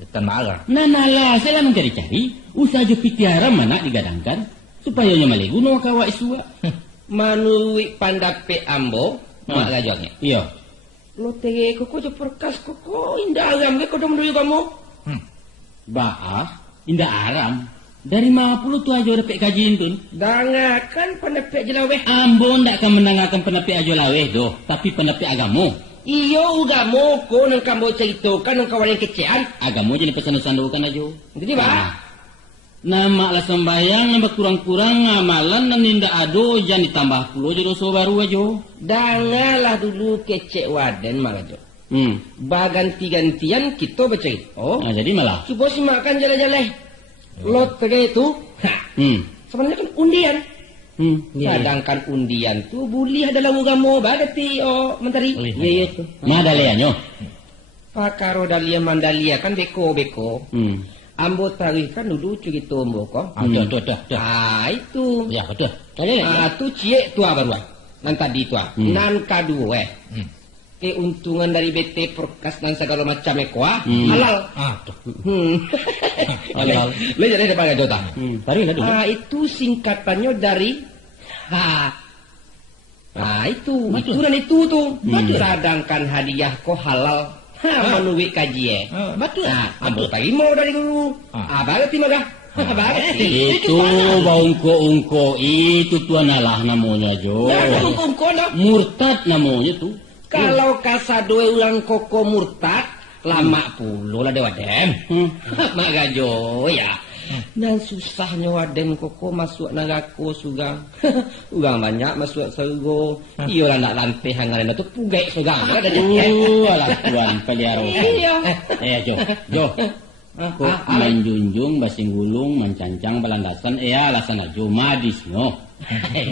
Setan marah. Nah lah, saya mencari-cari usaha je pitiara mana digadangkan supaya nya malegu no kawa isua. Manui pandape ambo mak lajangnya. Iya. Lo tege koko je perkas koko indah agam ke kodong dulu kamu. Baah Indah aram. Dari mana pula tu aja dapat kajian tu? Dangakan penepek jelaweh. Ambo ndak akan mendengarkan penepek aja laweh doh, tapi penepek agamo. Iyo agamo ko nang kambo ceritakan nang kawan yang kecean. Agamo jadi pesan-pesan aja. Jadi ba? Nama lah sembahyang nambah kurang-kurang amalan dan ninda ado jangan ditambah puluh jadi dosa baru aja. Dangalah dulu kecek waden malah jo. Baganti-gantian kita bercerita. Nah, jadi malah. Coba simakkan jalan-jalan. Lotre itu, sebenarnya kan undian. Sedangkan undian tu boleh dalam agama bagati menteri. Iya tu. Madalianyo. Pakaro dalia mandalia kan beko. Ambo tahu kan dulu cerita ambo kok. Tuh. Itu. Ya betul. Tu cie tua baru. Nan tadi tua. Nan kedua. Keuntungan dari BT Perkas dan segala macam halal. Halal. Lo jadi ada pakai jota. Itu singkatannya dari itu dan itu tuh. Sedangkan hadiah kok halal. Menuhi kaji betul. Ambo terima dari dulu. Berarti magah. Itu ungko itu tuan Allah namanya jo. Murtad namanya tuh. Kalau kasadue ulang koko murtad, lama puluh lah dewadem. Magajo ya. Dan susahnya wadem koko masuk nagaku sugang. Ugang banyak masuk sergo. Iyo lah nak lantai hangaran itu pugai sugang. Alah tuan pelihara. Jo. Kok menjunjung basing gulung mencancang balandasan alasan aja madisnya.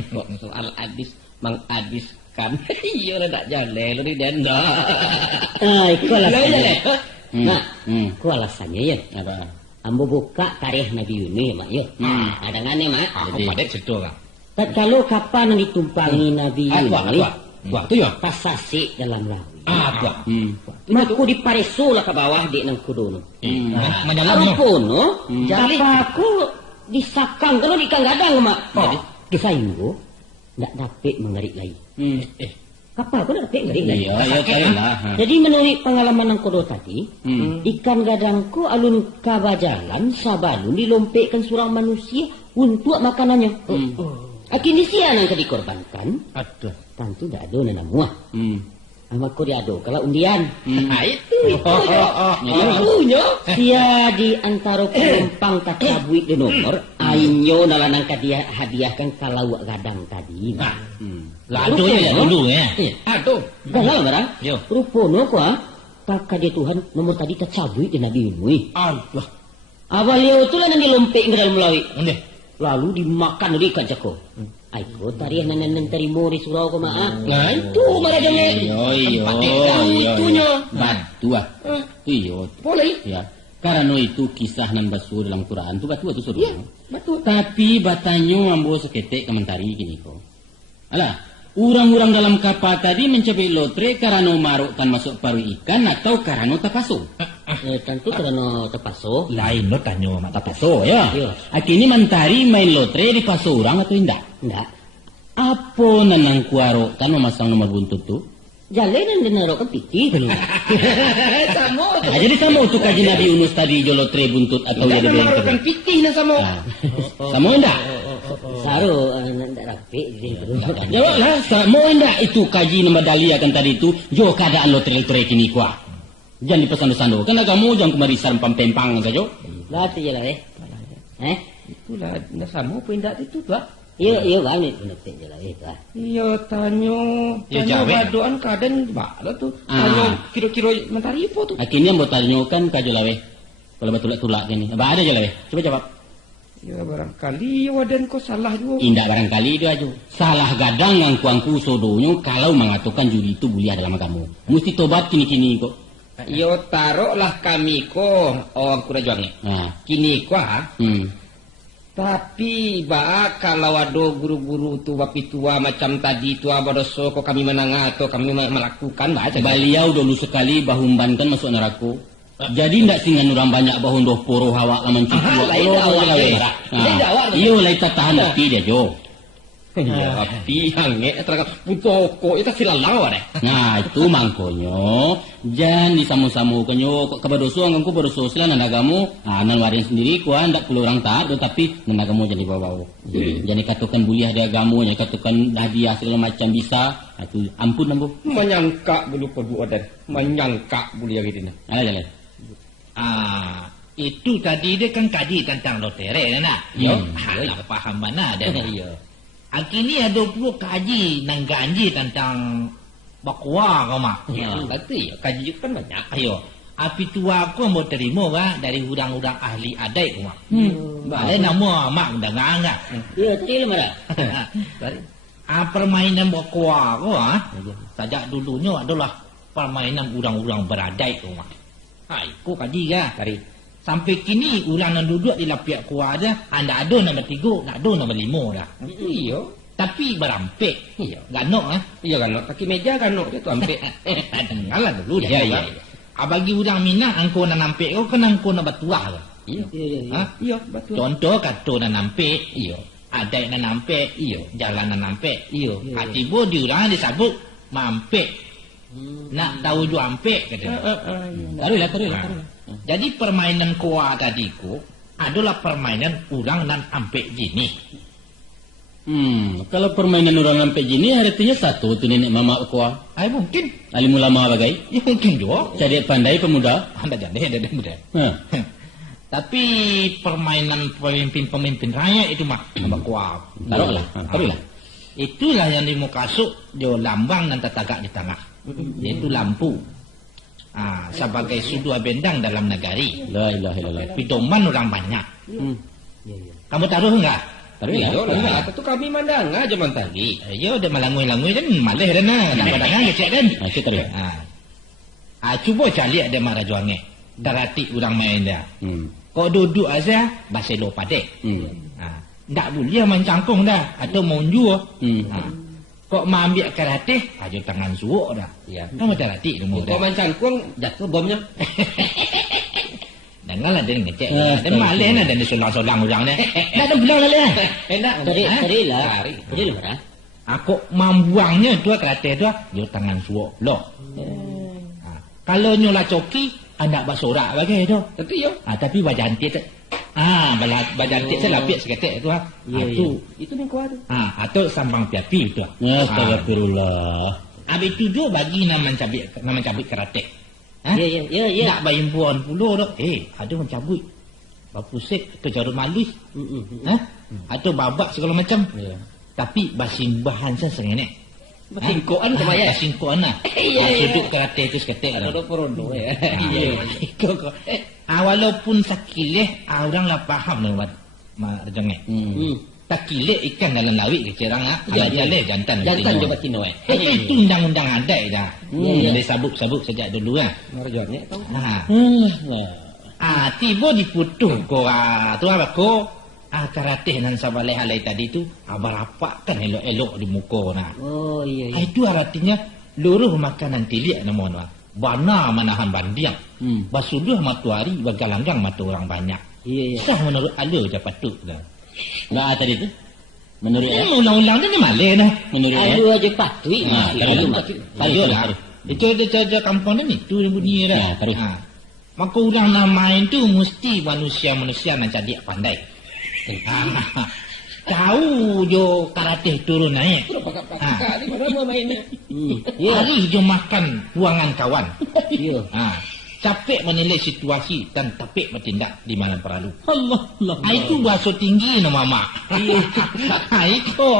Kok soal adis mang adis kan iya nak jalan lu di denda. Itu alasannya. Ku alasannya ya. Apa? Ambo buka tarikh Nabi Yunus mak yo. Adangannya mak. Jadi padet cerita kan. Kalau kapan ditumpangi Nabi Yunus? Waktu ya pasasi dalam laut. Tua. Maku di pareso lah ke bawah di nang kudono. Mendalamnya. Apono, jadi aku disakang kalau di kang gadang mak. Disainggo ndak dapat mengarik lagi. Kapal aku ndak dapat mengarik lagi. Iya. Jadi menurut pengalaman nang kodo tadi, ikan gadangku alun kabajalan sabalun dilompekkan surang manusia untuk makanannya. Akhirnya sia nang dikorbankan. Aduh. Tentu ndak ada nana muah. Amat ko diado kalau undian. Itu. Punya. Sia di antara penumpang tak cabui di nomor. Ainyo nalanang kadia hadiahkan kalau gadang tadi. Lado ya dulu ya. Aduh. Gagal barang. Yo. Rupono ko tak kadia Tuhan nomor tadi tak cabui di Nabi Yunus. Allah. Awalnya itu lah nang dilompek ke dalam laut. Lalu dimakan oleh ikan ceko. Aiko tarikh nan terima di surau ko maa. Nah itu marajane. Iyo. Itunya. Batu Iyo. Boleh. Ya. Karena itu kisah nan basu dalam Quran tu batu suruh. Iya, betul. Tapi batanyo ambo seketek komentari gini ko. Alah, orang-orang dalam kapal tadi mencapai lotre karena marukkan masuk paru ikan atau karena tapaso. Tentu karena tapaso. Lain lo tanyo mak tapaso ya. Akini mentari main lotre di paso orang atau indah? Enggak. Apa nanang kuaro kan memasang nomor buntut tu? Jalanan dan naruh piti. Samo. Jadi sama untuk kaji Nabi Yunus tadi jo lotre buntut atau jadi bilang kan piti na samo. Samo indah? Saru ndak rapi. Jawab lah, samo indah itu kaji nama Dalia kan tadi itu jo keadaan lotre-lotre kini kuah. Jangan dipesan-pesan kan agakmu jangan kemari sampam tempang saja. Lah tu je lah Itulah na samo pindah itu tu. Iya banget penting je lah itu. Iya tanyo badoan kaden bala tu. Tanyo kira-kira mentari po tu. Akhirnya mau tanyo kan kajo lawe. Kalau betul-tulak gini. Apa ada je lawe? Coba jawab. Ya barangkali waden ko salah juga. Indah barangkali itu aja. Salah gadang angku-angku sodonyo kalau mengatakan judi itu boleh dalam agama. Mesti tobat kini-kini kok. Yo taruhlah kami ko orang kura juangnya. Kini ko Tapi kalau ada guru-guru tu wapi tua macam tadi tua bodoso kok kami menang atau kami melakukan beliau dulu sekali bahumbankan masuk neraka. Jadi ndak singan orang banyak bahun doh poro hawa laman cipu. Iyo lai tahan tapi dia jo. Ya, piang terang putoko itu silalau deh. Nah, itu mangkonyo. Jangan disamu-samu kenyo kebadoso angku badoso sila nandagamu. Ah, nan warin sendiri ku ndak perlu orang taat tetapi nandagamu jadi bawa. Jadi katakan buliah di agamu, jadi katakan hadiah segala macam bisa. Itu ampun ambo. Menyangka bulu kedua dan menyangka buliah gitu nah. Jalan. Itu tadi dia kan kaji tentang lotere nak. Yo, halah paham mana ada. Iya. Kini ada pula kaji nang ganji tentang bakwa kau mak. Ya, berarti ya kaji kan banyak. Ayo, api tua aku mau terima dari udang-udang ahli adai kau mak. Ada nama mak udah ngangga. Ya, tadi lemah. Permainan bakwa kau sejak dulunya adalah permainan udang-udang beradai kau mak. Hai, kau kaji ga dari. Sampai kini orang yang duduk di lapiak kuah aja, anda ada nombor 3, nak ada nombor 5 dah. Iya. Tapi berampek. Iya. Ganok Iya ganok. Kaki meja ganok dia tu ampek. Dengarlah dulu dah. Iya. Bagi udang minang, angkau nak nampek kau kan angkau nak batuah. Iya. Iya, betul. Contoh kata nak nampek. Iya. Adai nak nampek. Iya. Jalan nak nampek. Iya. Tiba di orang disebut mampek. Nak tahu ju ampek kata. Taruhlah. Jadi permainan kuah tadiku adalah permainan orang dan ampek gini. Kalau permainan orang sampai gini artinya satu tu nenek mama kuah. Mungkin. Alim ulama bagai. Ya mungkin juga. Jadi pandai pemuda. Anda jadi ada muda. Tapi permainan pemimpin rakyat itu mah kuah. Taruhlah. Itulah yang di muka kasut dia lambang dan tatagak di tengah. Yaitu lampu. Sebagai sudut bendang dalam negari. La ilaha illallah. Pedoman orang banyak. Kamu taruh enggak? Taruhlah. Itu kami mandang aja mantagi. Ya udah malangui-langui dan malih dah nah. Kadang-kadang kecek dan. Kita taruh. Cuba cari ada marah juangnya. Darati orang main dah. Kau duduk aja bahasa lo padek. Tak boleh main cangkung dah atau mau jua. Kok mau ambil karate, aja tangan suuk dah. Ya. Kamu karate dulu. Kau main cangkung jatuh bomnya. Dengarlah dia ngecek. Dan malih nah dan solang-solang orang ni. Dah ada bilang lah. Enak. Tadi lah. Aku membuangnya tu karate tu, dia tangan suuk loh. Kalau nyola coki, anak basorak bagai tu. Tapi yo. Tapi bajantik tu. Bajantik saya lapik seketik tu. Itu ni kuat tu. Atau sambang piapi tu. Astagfirullah. Habis tu dia bagi nama cabik karate. Ya. Tak bayang puan puluh tu. Ada mencabut. Bapusik atau jarum malis. Atau babak segala macam. Tapi basimbahan saya sengenek. Basingkoan sama ya. Basingkoan lah. Sudut karate tu seketik. Ada perondo ya. Walaupun sakileh, orang lah paham lewat rejengnya. Tak kileh ikan dalam lawik ke cerang jaleh jantan. Jantan coba tino Itu undang-undang ada dah. Dia sabuk-sabuk sejak dulu lah. Marjone tahu. Tiba diputuh ko tu apa ko karate nan sabaleh halai tadi tu berapak kan elok-elok di muka nah. Oh iya. Itu artinya luruh makanan tilik nama bana manahan bandiang. Basuduh matuari bagalanggang mata orang banyak. Iya. Sah menurut ala je patut dah. Enggak tadi tu. Menurut undang-undang ni malih dah. Menurut Alu aja patut. Taruhlah. Itu ada kampung ni tu bunyi dah. Maka orang nak main tu mesti manusia-manusia nak jadi pandai. Tahu jo karate turun naik. Harus jo makan buangan kawan. Capek menilai situasi dan tapik bertindak di mana perlu. Allah. Itu bahasa tinggi nama mak. Itu.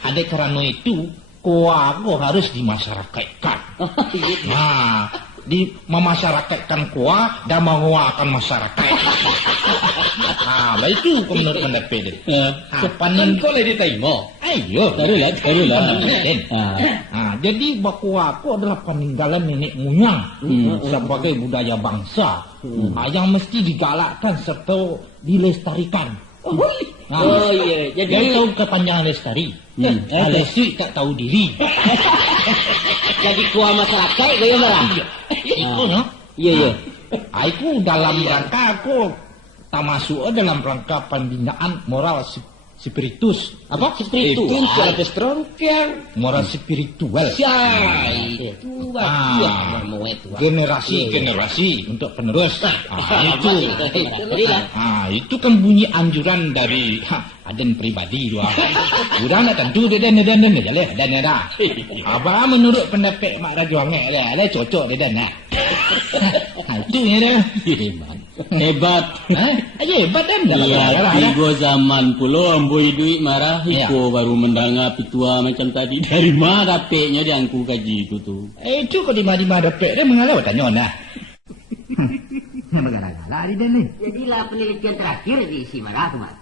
Ada kerana itu kuah harus dimasyarakatkan. Memasyarakatkan kuah dan menguakan masyarakat. Itu menurut pendapat dia. Panen kau lagi diterima. Ayo. Taruhlah. Jadi bakwa aku adalah peninggalan nenek moyang sebagai budaya bangsa yang mesti digalakkan serta dilestarikan. Oh iya. Jadi tahu kepanjangan lestari. Lestari tak tahu diri. Jadi kuah masyarakat gaya marah. Itu no. Iya. Aku dalam rangka aku tak masuk dalam rangka pembinaan moral spiritus. Apa? Spiritus. Itu untuk ada strongkian. Moral spiritual. Itu mau itu. Generasi untuk penerus. Itu kan bunyi anjuran dari aden pribadi dua. Kurang nak tentu dan ada. Apa menurut pendapat Mak Raja Angek ada cocok dan itu ya dah. Hebat. Hebat kan? Tiga zaman pula amboi duit marah. Iko baru mendengar pitua macam tadi. Dari mana dapetnya dia angku kaji itu tu? Itu kau di mana dapet dia mengalau tanya nah. Bergala-gala di dan ni. Jadilah penelitian terakhir di si marah tu, Mak.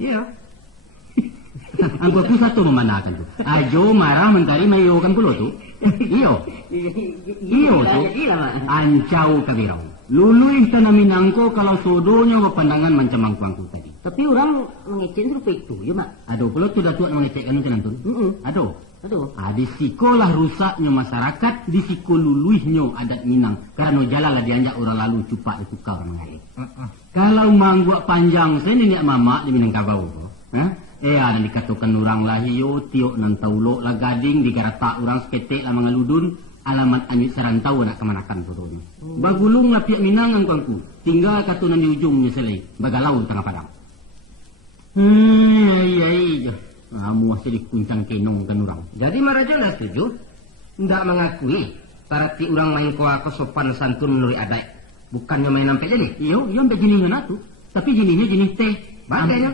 Ya. Angku satu memandangkan tu. Ajo marah mentari mayo kan pula tu. Iyo tu. Ancau kabirau. Luluih tanah Minangko kalau sodonya pandangan macam angku tadi. Tapi orang mengecek rupa itu, ya, Mak. Aduh, pula tu dah tuan mengecekkan itu nanti. Aduh. Di sikolah rusaknya masyarakat, di siko luluihnya adat Minang. Karena jalalah dianjak orang lalu cupak itu kau orang lain. Kalau mangguak panjang saya ni mamak di Minangkabau tu. Ada dikatakan orang lahio, tiok nang taulok lah gading, digarata orang seketik lah mengaludun. Alamat anyut serantau nak kemanakan fotonya. Bagulung lah pihak Minang angkangku. Tinggal katunan di ujungnya selai. Bagalau di tengah padang. Iya. Kamu masih dikuncang kenong kan orang. Jadi Maraja nak setuju? Tidak mengakui. Tarati orang main koa kesopan santun menurut adat. Bukannya main sampai jadi. Iyo sampai jenis mana tu. Tapi jenisnya jenis teh. Bagainya?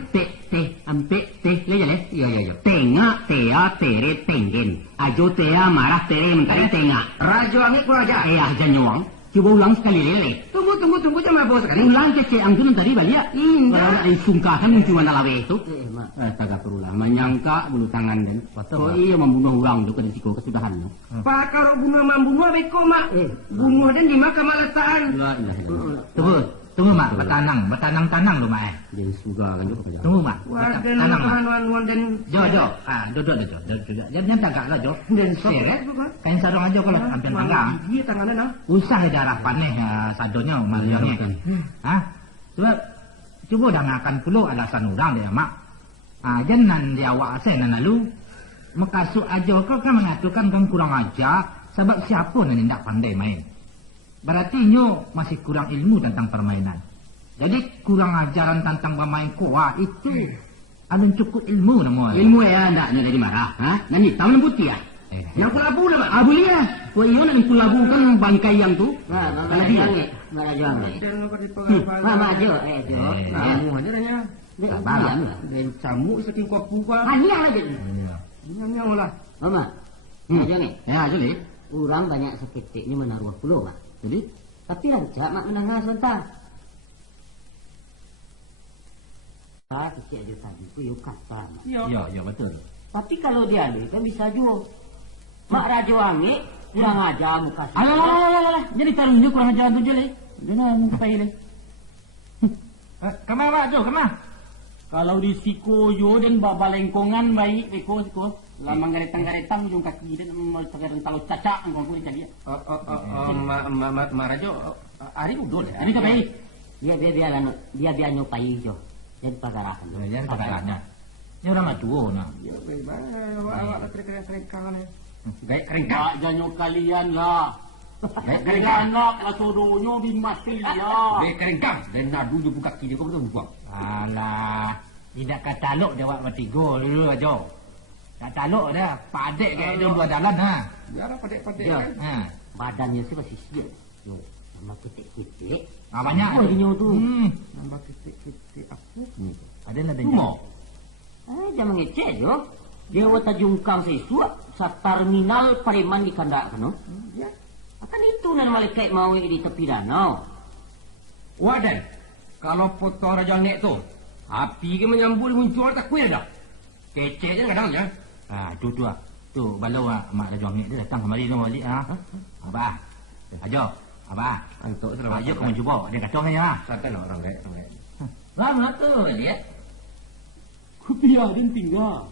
Ampe teh. Leh. Iya. Tengah, tea, tere, tenggen. Ajo tea, marah, tere, mentari, tengah. Raja Angek kurang aja. Aja nyuang. Coba ulang sekali lele. Tunggu jangan mabuk sekali. Ulang kece angkun tadi balik. Kalau sungkahan cuma lawe itu. Tagak berulang. Menyangka bulu tangan dan. Oh iya membunuh orang itu ke risiko kesudahannya. Pak kalau bunuh membunuh beko mak. Bunuh dan di makam malataan. Tunggu mak, bertanang lu mak. Jadi suga kan juga. Tunggu mak. Tanang mak. Dan Jo. Duduk. Jangan tagak lah Jo. Dan seret. Kain sarung aja kalau hampir tanggang. Iya tangannya nah. Usah darah paneh sadonya maliyangnya. Sebab coba dengarkan pula alasan orang dia mak. Jangan dia awak saya lalu makasuk aja kau kan mengatakan kau kurang ajar sebab siapa yang tidak pandai main. Berarti nyo masih kurang ilmu tentang permainan. Jadi kurang ajaran tentang bermain koa itu alun cukup ilmu nama. Ilmu ya nak jadi marah. Nani tahu yang putih ya? Yang kulabu nama. Abu dia. Kau iyo nak kulabu kan bangkai yang tu. Mana dia? Mama Jo. Kamu aja nanya. Dan camuk saking kopu kan. Hanya aja. Yang lah. Mama. Aja ni. Ya jadi. Orang banyak seketiknya menaruh pulau, Mak. Jadi, tapi lancak mak menangah sebentar. Kecik aja tadi tu yuk kata. Ya betul. Tapi kalau dia ada kan bisa juga. Mak Raja Angek kurang ajar muka. Alah. Jadi taruhnya kurang ajar tu je leh. Jangan sampai leh. Kemana Pak Jo? Kemana? Kalau di siko yo dan babalengkongan baik siko. Lamang garetang ujung kaki dan terkadang tahu cacak engkau pun jadi. Marajo, hari udol. Hari ke baik. Dia nyupai Jo. Jadi pagarahan. Jadi pagarahannya. Ini orang tua nak. Ya awak terkering-keringkan ya. Baik keringkan. Jangan kalian lah. Keringkan nak lah sodonya dimati ya. Baik keringkan. Dan nak dulu buka kaki dia kau betul buang. Alah, tidak kata lok jawab bertiga dulu aja. Tak taluk dah. Padek kayak dia buat dalam ha. Biar padek-padek kan. Badannya sih masih siap. Yo, nama ketik-ketik. Banyak. Oh, dia tu. Nama ketik-ketik apa? Ada lah dia. Jangan ngecek yo. Dia wata jungkang sesuatu sa terminal Pareman di Kandak kan? Ya. Akan itu nan malaikat mau di tepi danau. Wadan. Kalau foto Raja Angek tu, api ke menyambut muncul tak kuih dah. Kecek je kadang je. Tu balau mak Raja Angek dia datang kemari tu balik Abah. Ajo. Abah. Antuk sudah ayo kamu cuba dia kacau aja. Santai lah orang kayak. Lama tu dia. Biar dia tinggal.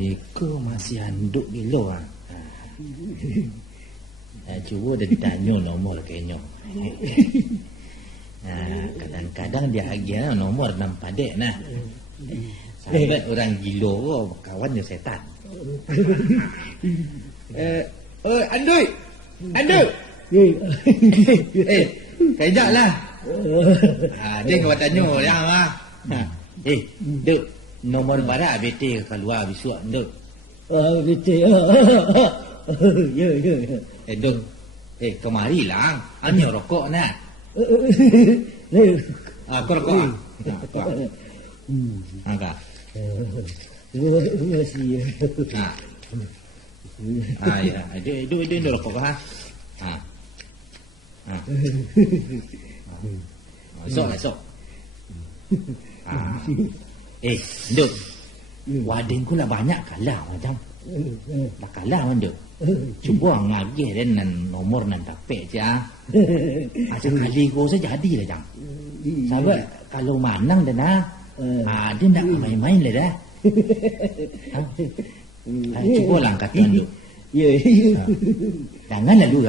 Iko masih anduk gila ah. Cuba dia tanya nomor kayaknya. Kadang-kadang dia agian nomor 6 padek nah. Sampai orang gila kawan je setan. Andui. Kajaklah. Dia kau tanya yang ah. Duk nomor barat BT keluar besok duk. BT. Ya. Duk. Kemari lah. Ani rokok nak. Kau rokok. Angkat. Terima kasih. Ya. Dia rokok ha. Esok. Duk. Wading ku lah banyak kalah macam. Dah kalah manduk. Cuba ngagih dan nomor nan tapek je ah. Sekali kau saja jadi lah jang. Sebab kalau manang dah nah. Dia nak main-main lah dah. Cuba lah kata duk. Ya. Jangan lalu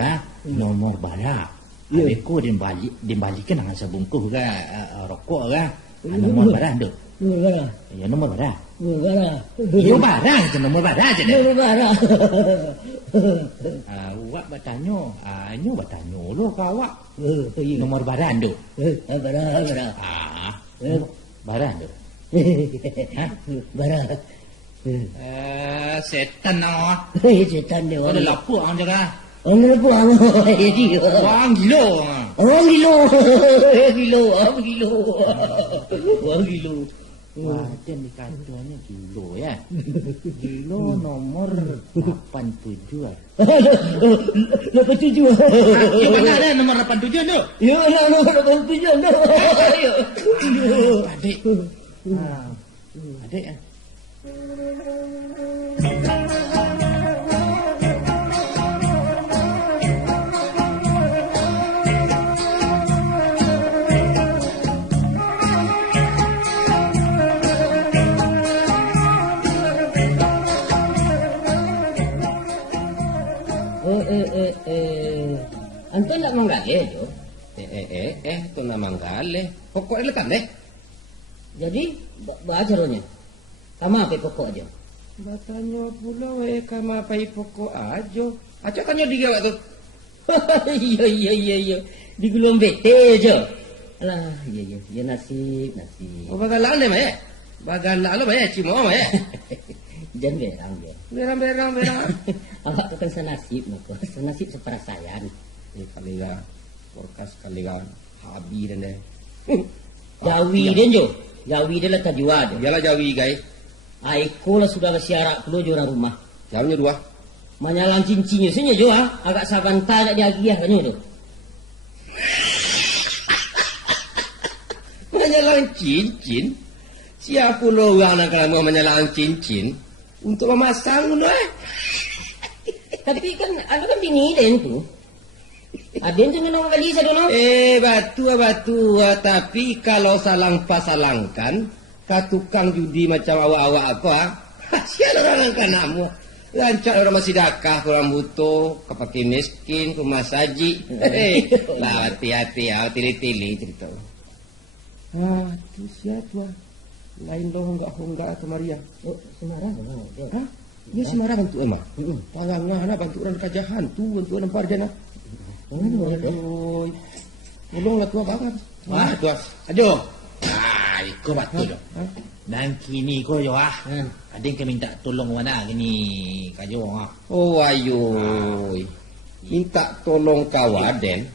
nomor barak. Aku dibalikan dengan sebungkus rokok nomor barak duk. Ya nomor barak. Yo barak je nomor barak je dah. Nomor barak. Awak bertanya, nyo bertanya lo kau awak. Nomor barak duk. Barak. Barak duk. Barak. Setan awak. Setan dia. Ada lapuk ang jaga. Orang buang. Wang gilo. Orang gilo. Orang gilo. Wah, dia ni katanya gilo ya. Gilo nomor 87. 87. Ya mana ada nomor 87 tu? Ya, nomor 87 tu. Adik. Adik. Anton nak manggale tu. Tu nak manggale. Pokok lekan deh. Jadi, bagaimana? Kamu apa pokok aja? Batanya pula kamu apa pokok aja. Acak kan di gawat tu. Iya. Di gulung bete aja. Alah, iya. Ya nasib. Oh, bagalan deh, Mak. Bagalan lo, Mak. Cimo, Mak. Jangan berang dia. Berang. Awak tu kan senasib, Mako. Senasib seperasayan. Kali lah. Workas kali lah. Habi dan deh. Jawi dia jo. Jawi dia lah tajwa dia. Yalah Jawi, guys. Aiko lah sudah bersiarak keluar orang rumah. Jauhnya dua. Manyalang cincinnya senyap jo ah. Agak sabanta nak diagiah kan tu. Menyalang cincin? Siapa lo orang nak kalau menyalang cincin? Untuk memasang tu Tapi kan, ada kan bini dia tu. Aden jangan orang kali saya dulu. Batu. Tapi kalau salangkan, tukang judi macam awak-awak apa, siapa orang angkat namu. Lancar orang masih dakah, kurang butuh, kepake miskin, rumah saji. Lah hati-hati, tili-tili cerita. Tu siapa? Lain lo honggak atau Maria. Oh, Semarang. Dia Semarang bantu emang. Palangah nak bantu orang kajahan tu, bantu orang parjana. Tolonglah tua banget. Wah, tua. Aduh. Ikut batu tu. Dan kini kau jo ada yang minta tolong mana gini kajo Oh ayo. Minta tolong kawaden.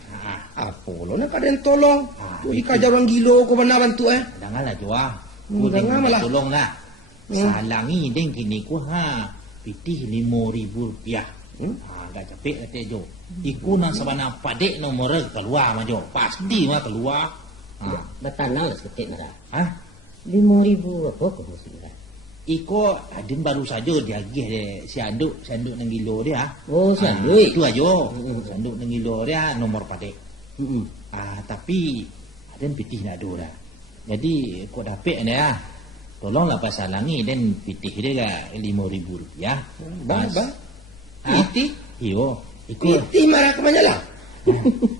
Apa lo nak kaden tolong? Tu ikajar orang gilo kau mana bantu Janganlah jo jangan malah tolonglah. Salangi deng kini ku pitih RM5,000. Agak capek kata jo. Iku nang sabana padek nomor keluar majo. Pasti mah keluar. Betanang lah seketik nada. 5,000 apa kau maksudnya? Iko adin baru saja diagih si anduk nang gilo dia. Oh, si anduk. Itu aja. Sanduk nang gilo dia nomor padek. Tapi ada pitih nak do dah. Jadi kau dapat ni tolonglah pasal langi dan pitih dia lah RM5,000. Bang. Pitih? Iyo. Pitih marah ke mana lah?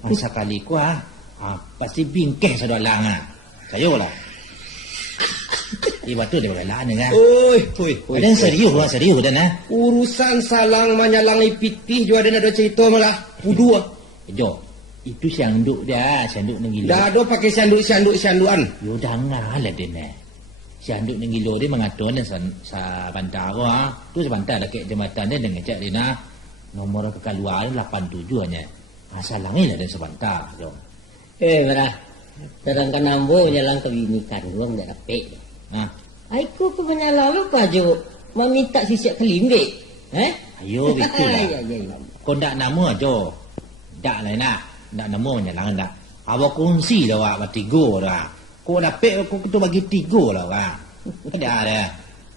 Masa kali ku pasti bingkeh sadok lang Sayo lah. Batu dia berlahan kan. Oi. Dan serius dan Urusan salang manyalangi pitih juga ada cerita malah. Pudua. Jo. Itu sianduk dia, sianduk nenggilo. Dah ada pakai sianduk-siandukan. Yo jangan lah dia ni. Sianduk nenggilo dia mengatur ni sa bantar ko Tu sebentar dah ke jembatan dia dengan cak dia nomor kekaluan 87 hanya. Salangin lah dan sebentar jo. Berah. Terangkan nambo menyalang kebinikan gua enggak dapat. Aku ke menyala lupa jo. Meminta sisiak kelimbik. Ayo betul lah. Kau ndak nama jo. Ndak lah nak. Ndak nama menyalang ndak. Awak kongsi lah wak bertiga dah. Kau dapat kau tu bagi 3 lah wak. Ada ada.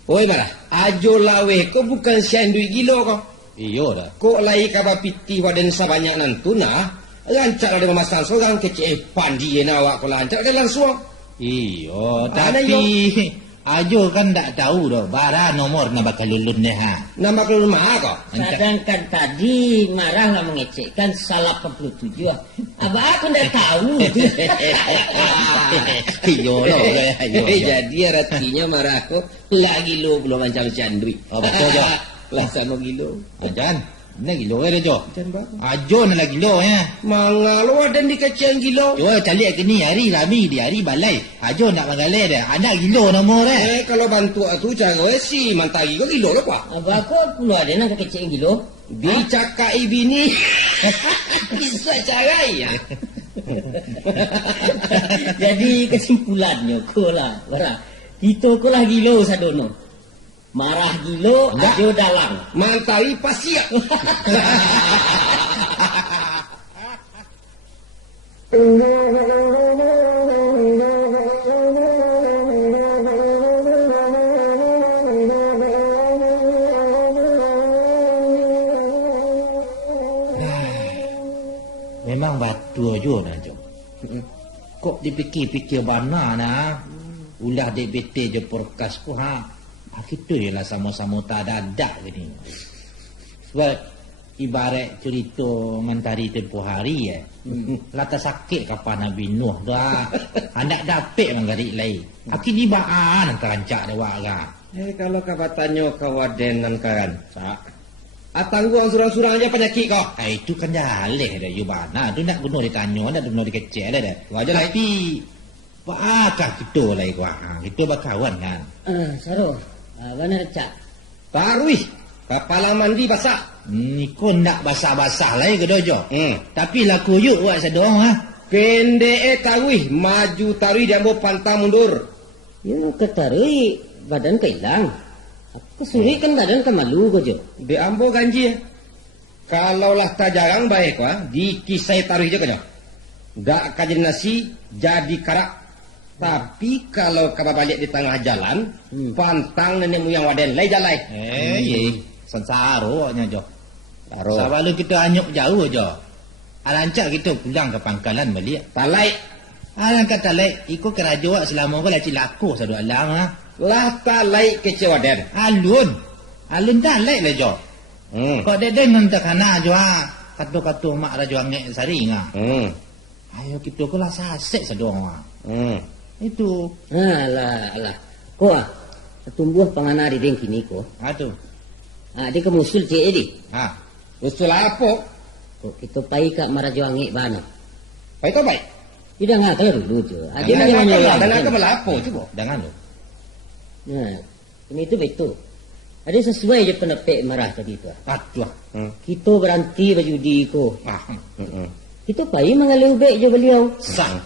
Oi marah. Ajo lawe kau bukan siandui gilo kau. Iyo dah. Kok lai kabar pitih waden sabanyak nantuna. Rancak lah dia memasang seorang kecil pandi yang awak kau lancak dia langsung. Iyo, tapi Ajo kan tak tahu dah bara nomor nak bakal lulun ni Nama kelulun mahal kau? Sedangkan tadi marah lah mengecekkan salah 47. Abah aku tak tahu. Iyo loh. Jadi artinya marah aku lagi lo belum macam candui. Betul je. Laksana gilo. Jangan. Nak gilo ada jo. Ajo nak lagi gilo Mangalo ada di kecian gilo. Jo calik ke ni hari Rabi di hari balai. Ajo nak mangalai dah. Anak gilo nomor kalau bantu tu cara si mantagi kau gilo lah kuah. Abah aku keluar dia nak kecil gilo. Dicakai bini. Bisa carai ya. Jadi kesimpulannya kau lah. Kita kau lah gilo sadono. Marah gilo, ajo dalang. Mantai pasiak. Memang batu aja Jo. Kok dipikir-pikir bana ulah DBT je porkas ku kita ialah sama-sama tak ada gini. Sebab ibarat cerita mentari tempoh hari lata sakit kapan Nabi Nuh dah. Anak dapat menggarik lain. Aki ni baan kerancak dia wak kalau kabatannya kawaden nan kan. Atanggu surang-surang aja penyakit kau. Itu kan jaleh dah yubana. Tu nak guna ditanya, nak guna dikecek dah. Wajar tapi pakah kita lagi kita berkawan kan. Saruh. Benar cak. Tarui. Kepala mandi basah. Kau nak basah-basah lagi ke dojo. Tapi laku yuk buat sedong Pendek tarui. Maju tarui dia ambil pantang mundur. Ya ketarui badan kehilang. Aku suri kan badan kemalu ko jo. Dia ambil ganji. Kalau lah tak jarang baik dikisai tarui je ke jo. Gak kajian nasi jadi karak. Tapi kalau kabar balik di tengah jalan, pantang nenek moyang waden lay jalai. Sensaro nya jo. Sabalu kita anyuk jauh jo. Arancak kita pulang ke pangkalan balik. Talai. Alang kata talai ikut kerajo selama ko laci laku sadu alang Lah talai ke waden. Alun talai le jo. Kok deden nang takana jo katu-katu mak rajo angek sari Ayo kita ko lah sasek sedong Itu. Alah. Ko tumbuh pangana di deng kini ko. Tu. Di ke musul cik di. Musul apa? Ko kita pai kat marajo angik bana. Pai to pai. Ida ngata dulu je. Ada dan aku melapo cuba. Jangan lo. Ini itu betul. Ada sesuai je penepek marah tadi tu. Aduh. Kita berhenti berjudi ko. Kita pai mengalir baik je beliau. Sang.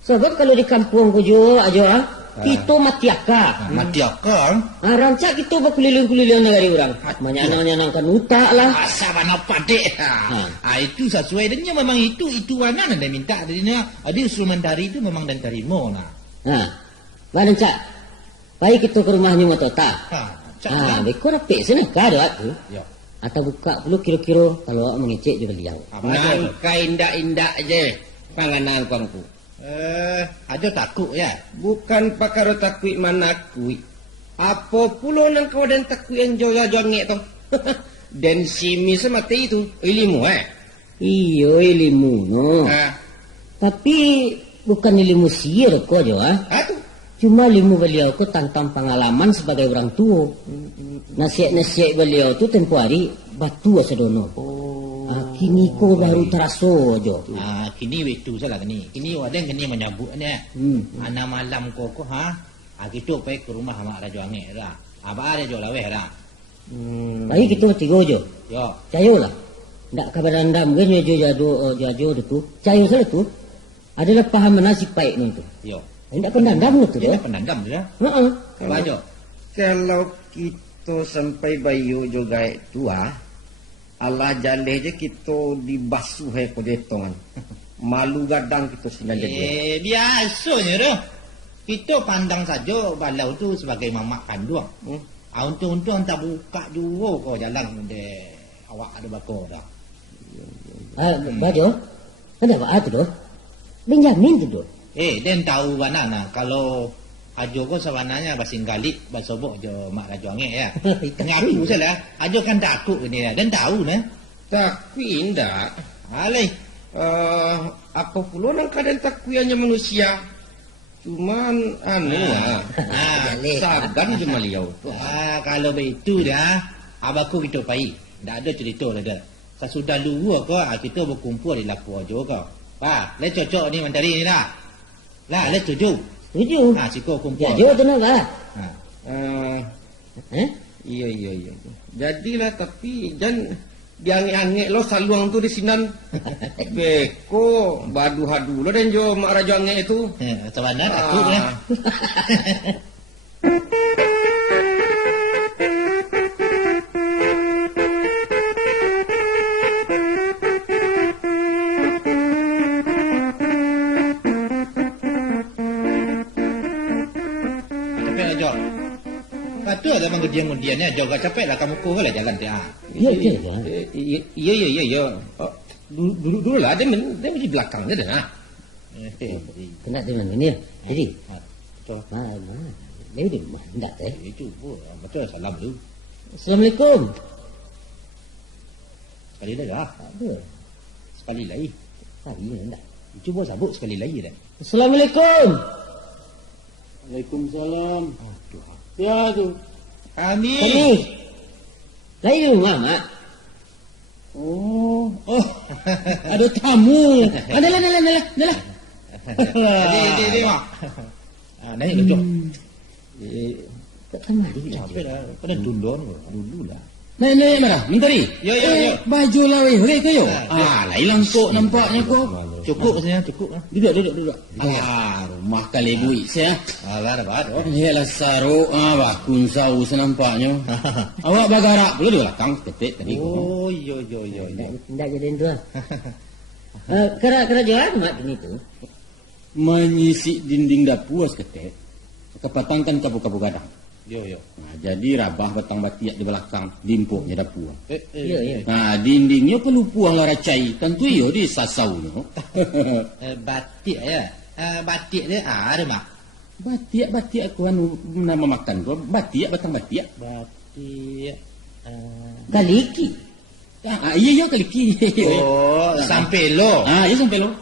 Sebab kalau di kampung ko jo aja kita matiaka. Rancak kita berkeliling-keliling negari orang. Menyanang-nyanangkan utak lah. Asal mana padek. Itu sesuai dennya memang itu warna anda minta darinya. Ada instrumen dari itu memang dan terima Mana cak? Baik kita ke rumahnya Motota. Beko rapik sana ka ada tu. Ya. Atau buka dulu kira-kira kalau awak mengecek je beliau. Nangka indak-indak je. panganan kuangku. Ajo takut ya. Bukan pakaro takut mana kui. Apa pula nang kau dan takut yang joya-joya tu? Dan simi semati itu ilmu Iyo ilmu no. Tapi bukan ilmu sihir kok jo tu. Cuma ilmu beliau ko tentang pengalaman sebagai orang tua. Nasihat-nasihat beliau tu tempoh hari batu sedono. Kini ko baru terasa jo. Kini itu salah kini. Kini ada kini menyambutnya. Ana malam ko kita pergi ke rumah mak Raja Angin dah. Apa ada jo laweh dah. Baik kita tiga jo. Yo. Cayo lah. Ndak kabar andam kan jo tu. Cayo salah tu. Adalah paham nasib baik ni tu. Yo. Ndak pendandam tu Dia dah. pendandam dah. Kalau Ajo. Kalau kita sampai bayu juga tua, Allah jaleh je kita dibasuh ko detongan. Malu gadang kita singan jadi. Biasanya dah. Kita pandang saja balau tu sebagai mamak kandung. Untung-untung tak buka juga kau jalan de awak ada bakor dah. Bajo. Kenapa tu doh? Benjamin tu doh. Dan tahu mana kalau Ajo ko sebenarnya basing galik basobok jo mak Raja Angin ya. Ngaku salah. Ajo kan takut ni dan tahu nah. Tapi indah. Alai. Apa pula nang keadaan takwiannya manusia? Cuman saban cuma liau tu. Kalau begitu dah, abaku kita pai. Tak ada cerita dah. Sesudah luar ko kita berkumpul di lapu Ajo ko. Le cocok ni mentari ni dah. Lah, le setuju. Setuju. Siko kumpul. Ya, tu nak bah. Iya. Jadilah tapi jangan diangek-angek lo saluang tu di sinan. Beko badu-hadu lo dan jo mak Raja Angin itu. Sebenarnya takut ya. Tu ada mengedia-ngediannya juga capek lah kamu kau lah jalan dia. Iya. Dulu lah dia di belakang dia dah. Kena dengan ini. Jadi. Mana? Dia di rumah enggak teh. Itu betul salam dulu. Assalamualaikum. Sekali dah dah. Ada. Sekali lagi. Sekali enggak. Cuba sabuk sekali lagi dah. Assalamualaikum. Waalaikumsalam. Aduh. Ya tu. Kami. Lagi di rumah, Mak. Oh, ada tamu. Adalah. Dia, Mak. Naik duduk. Tak kenal dia. Sampai dah. Pada dulu lah. Naik mana? Mentari. Yo. Baju lah weh. Boleh ke yo? Lain langkuk nampaknya kau. Cukup saja, cukup. Duduk. Rumah kali buik saya. Alah dah baru. Yalah saruk bakun sau senampaknya. Awak bagarak pula di belakang ketik tadi. Oh, yo. Tidak jadi tu. Kera jual Mak ini tu. Menyisik dinding dapur ketik. Kepatangkan kapu-kapu gadang. Yo. Jadi rabah batang batiak di belakang dimpuknya dapur. Ya. Dindingnya kelupuang lara cai. Tentu iyo di sasaunya. Batik ya. Batik dia ada Mak. Batik aku nama makan tu. Batang batiak. Batik. Kaliki. Iya kaliki. Sampai lo. Ya sampai lo.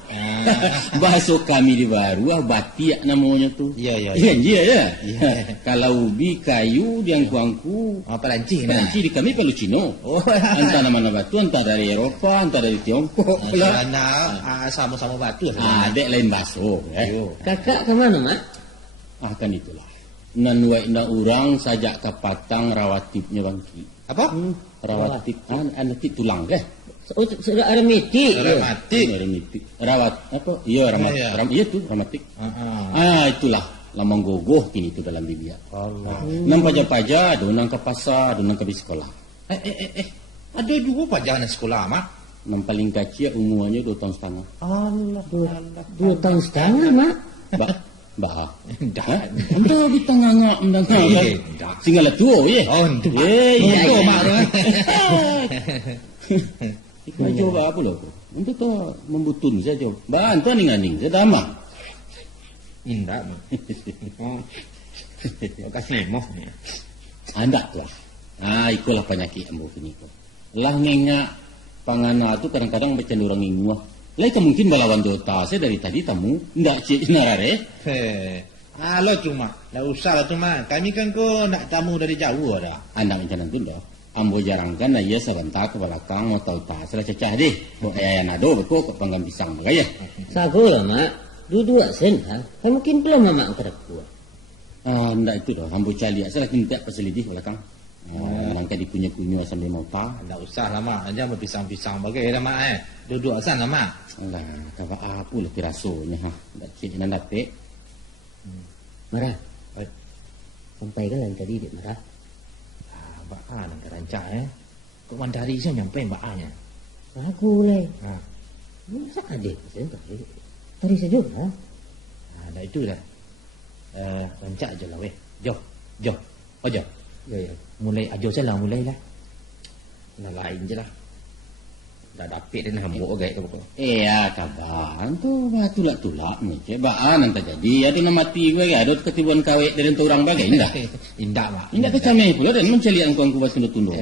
Bahasa kami di baru batiak namanya tu. Iya. Ya. Kalau ubi kayu di angku-angku. Perancis di kami Pelucino. Entah nama batu, entah dari Eropa, entah dari Tiongkok. Sama-sama batu. Dek lain baso. Kakak ke mana, Mak? Kan itulah. Nanuai orang sajak kapatang rawatipnya bangki. Apa? Rawatip anak tulang Sudah aramitik. Rawat apa? Iya iya tu ramatik. Itulah lamang gogoh kini tu dalam bibia. Allah. Nang paja-paja donang ke pasar, donang ke sekolah. Ada juga pajak di sekolah, Mak. Nang paling kecil umurnya 2 tahun setengah. Allah. 2 tahun setengah, Mak. Bah. Dah. Entah kita ngangak mendang. Singgal tua ye. Itu Mak. Ikut coba apa lah kau? Untuk tu membutun saja. Bantu aning-aning, saya damang. Indah mah. Kasih moh ni. Anda tu lah. Ikulah penyakit ambo kini kau. Lah ngengak pangana tu kadang-kadang bercenderung inguah. Lai mungkin balawan dota saya dari tadi tamu ndak cik narare. Halo cuma, dah usah lah cuma. Kami kan kau nak tamu dari jauh ada. Anda macam tu dah. Ambo jarang kan na iya sebentar ke belakang mau tahu tak salah cecah deh. Bo nado beko ke panggang pisang bagaya. Sago lah mak. Dua sen ha. Kan mungkin belum mak ke aku. Ndak itu dah. Ambo cali salah kinta peselidih belakang. Langkah dipunya-punya sambil mau ta. Ndak usah lah mak. Aja mau pisang-pisang bagai lah mak Duduk asan lah mak. Alah, kawa apa lah tirasonya ha. Ndak cik nan dape. Marah. Sampaikan lah tadi dek marah. Baan nak rancak Kok mandari saya nyampe baannya. Aku boleh. Masa adik tadi saja ha. Dah itu dah. Rancak je lah weh. Jom. Aja. Ya. Mulai ajo je lah mulailah. Nah lain je lah. Dah dapet dan hambuk agak tu pokok. Kaban tu tulak ni. Cebaan nanti jadi. Ada nak mati gue ya. Ada ketibuan kawet dari orang bagai indah. Indah mak. Indah kecamai pula dan mencari angkuang kuat tunduk-tunduk.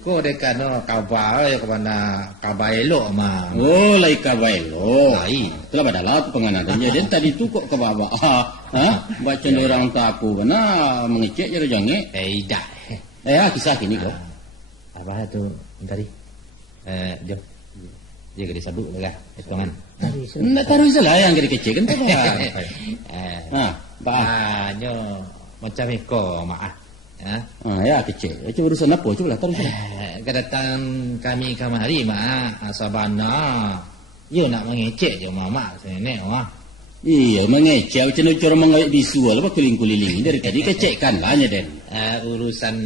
Iko dekat no kabar ya kemana kabar elok mah. Oh, lai kabar elok. Lai. Telah badalah penganadanya. Dan tadi tu kok ke bawah. Baca orang tak aku kena mengecek je jangan. Tidak. Kisah kini kok. Apa tu tadi? Jom. Dia kena sabuk lah hitungan. Nak taruh salah yang kecil kan tak apa. Nyo macam iko mak kecil. Cuba urusan apa? Cuba lah taruh salah. Kedatangan kami kemari mak sabana. Yo nak mengecek je mak nenek wah. Iya, mengecek macam mana cara mengawet bisu lah keliling-keliling dari tadi kecekkan lah nya den. Urusan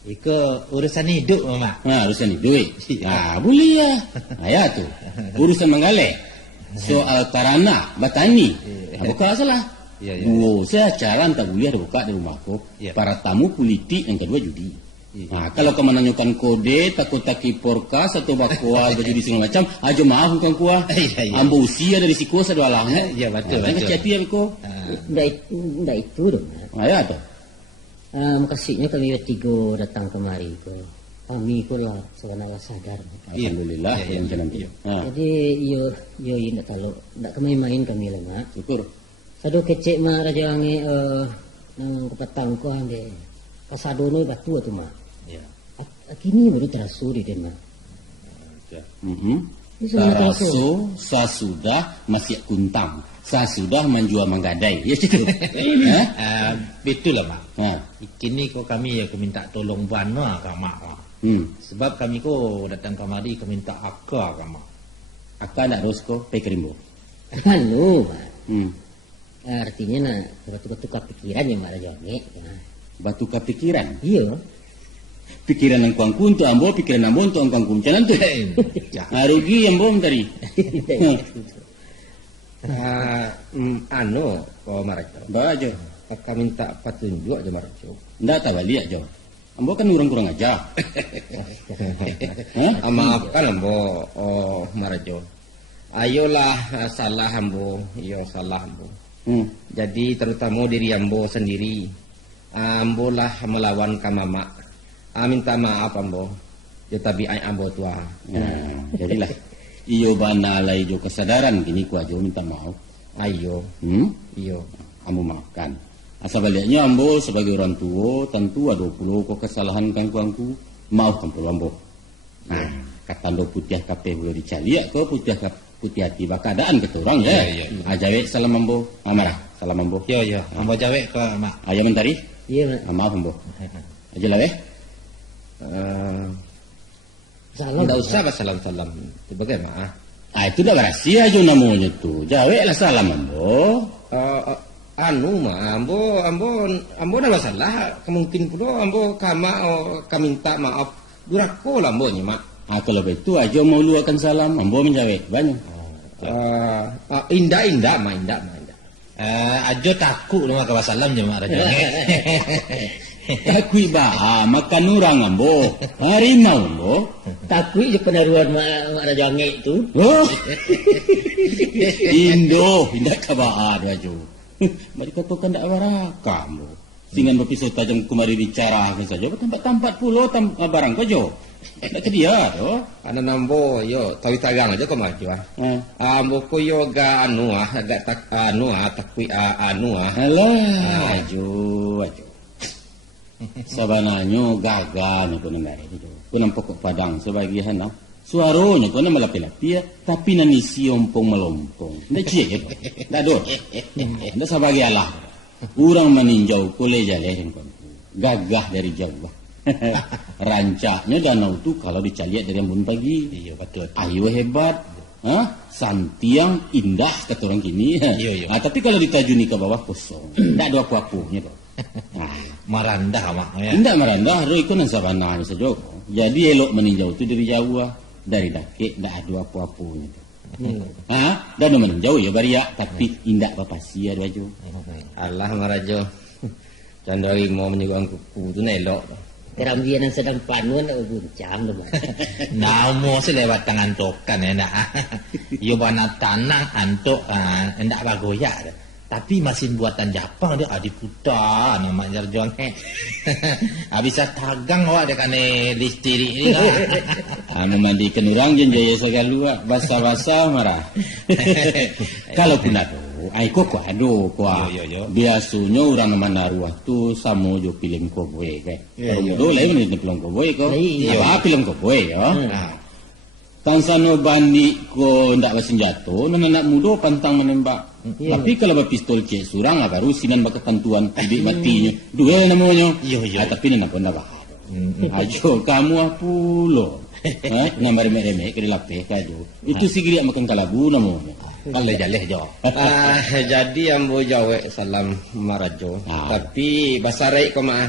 Iko urusan hidup mak. Urusan hidup. Boleh ya. Ya tu. Urusan mengalih. Soal parana, batani. Buka salah. Saya jalan tak boleh ada buka di rumahku. Para tamu politik yang kedua judi. Kalau kau menanyakan kode, takut porkas atau bakwa berjudi segala macam, aja maaf bukan kuah. Ambo usia dari siku sadua lah. Ya betul. Keceti ya beko. Ndak itu dong. Ya tu. Makasihnya kami bertiga datang kemari ke. Kami pula sebenarnya sadar. Alhamdulillah yang jalan dia. Jadi yo nak tahu nak main kami lah mak. Syukur. Sado kecek mak raja ange nang kepatang ko ande. Kasado no batu tu mak. Ya. Kini baru terasu di den mak. Terasu sasudah masih kuntang. Sudah menjual menggadai. Ya situ. Betul lah mak. Kini kau kami ya minta tolong bana ke mak. Sebab kami ko datang kemari kau minta akak ke mak. Akak nak rosko pekerimbo. Anu mak. Artinya nak batu-batu kepikiran yang mak raja ni. Batu kepikiran? Iya. Pikiran yang kuangku untuk ambo, pikiran ambo untuk angkangku. Macam tu. Rugi ambo tadi. Kau Marajo. Bajo. Kakak minta petunjuk aja Marajo. Ndak tahu balik Jo. Ambo kan kurang-kurang aja. Maafkan ambo, Marajo. Ayolah salah ambo, salah ambo. Jadi terutama diri ambo sendiri. Ambo lah melawan kamama. Minta maaf ambo. Tetapi ambo tua. Jadilah. Iyo bana lah iyo kesadaran gini ku aja minta maaf. Ayo. Iyo. Ambo maafkan. Asal baliknya ambo sebagai orang tua tentu ada 20 kok kesalahan kangku maafkan pula ambo. Kata ando putih kape boleh dicari ya kau putih hati bakadaan ke orang ya. Ajawe salam ambo. Amarah salam ambo. Yo. Ambo jawe ke mak. Ayo mentari. Iya. Maaf ambo. Aja lah Salam. Tidak usah salam-salam. Bagaimana? Itu dah rahasia aja namanya tu. Jawe lah salam ambo. Ambo dah masalah. Kemungkin pula ambo minta maaf. Durako lah ambo ni mak. Kalau begitu aja mau luakan salam. Ambo menjawab banyak. Indah mak. Ajo takut rumah ke salam je mak raja. Takui bah makan orang ambo. Harimau ambo. Takui je penaruhan mak Raja Angit tu. Oh. Indo, indak kabaan baju. Mari katakan dak waraka ambo. Singan berpisau tajam kumari bicara saja. Tempat-tempat pulau barang kau jo. Nak ke dia tu? Ana nambo yo tawi tagang aja kau maju ambo ko yo ga agak takui Alah, aju. Sabananyo gagal ko nangyari itu. Kunang pokok padang sebagian no. Suaranya ko na malapi-lapi tapi nanisi ompong melompong. Ndak cie. Ndak do. Ndak sabagialah. Urang meninjau kole jalehin kon. Gagah dari jauh. Rancaknya danau tu kalau dicaliat dari embun pagi. Iya betul. Ayo hebat. Santiang indah kata orang kini. Iya. Tapi kalau ditajuni ke bawah kosong. Tak ada apa-apanya tu. Marandah mak ya. Tidak marandah, roh ikut sabana saja. Jadi elok meninjau tu dari jauh, dari dakik tak ada apa-apanya. Dan meninjau ya bariak tapi indak papasi ada baju. Allah marajo. Candari mau menyuguhkan kuku tu elok. Teram dia yang sedang panuan guncang tu. Namo selewat tangan tokan enak. Yo bana tanah antok endak bagoyak. Tapi mesin buatan Jepang dia diputar nama jarjon. Habis tagang awak dia kane listrik ni lah. Anu mandikan orang jen jaya segala basa-basa marah. Kalau pun ada, aiko ko ado ko. Biasanya orang manaruah tu samo jo film cowboy ke. Kalau lain ni film cowboy ko. Apa film cowboy ya. Tansano bandi ko ndak bersenjata, anak muda pantang menembak. Tapi kalau berpistol cek surang baru sinan bak ketentuan hidup matinya. Duel namanya. Tapi nana pun dah bahar. Ajo kamu apulo. Nambar remeh-remeh ke lapeh kajo. Itu sigiri makan kalabu namanya. Kalau jaleh jo. Jadi ambo jawe salam marajo. Tapi basarai ko ma.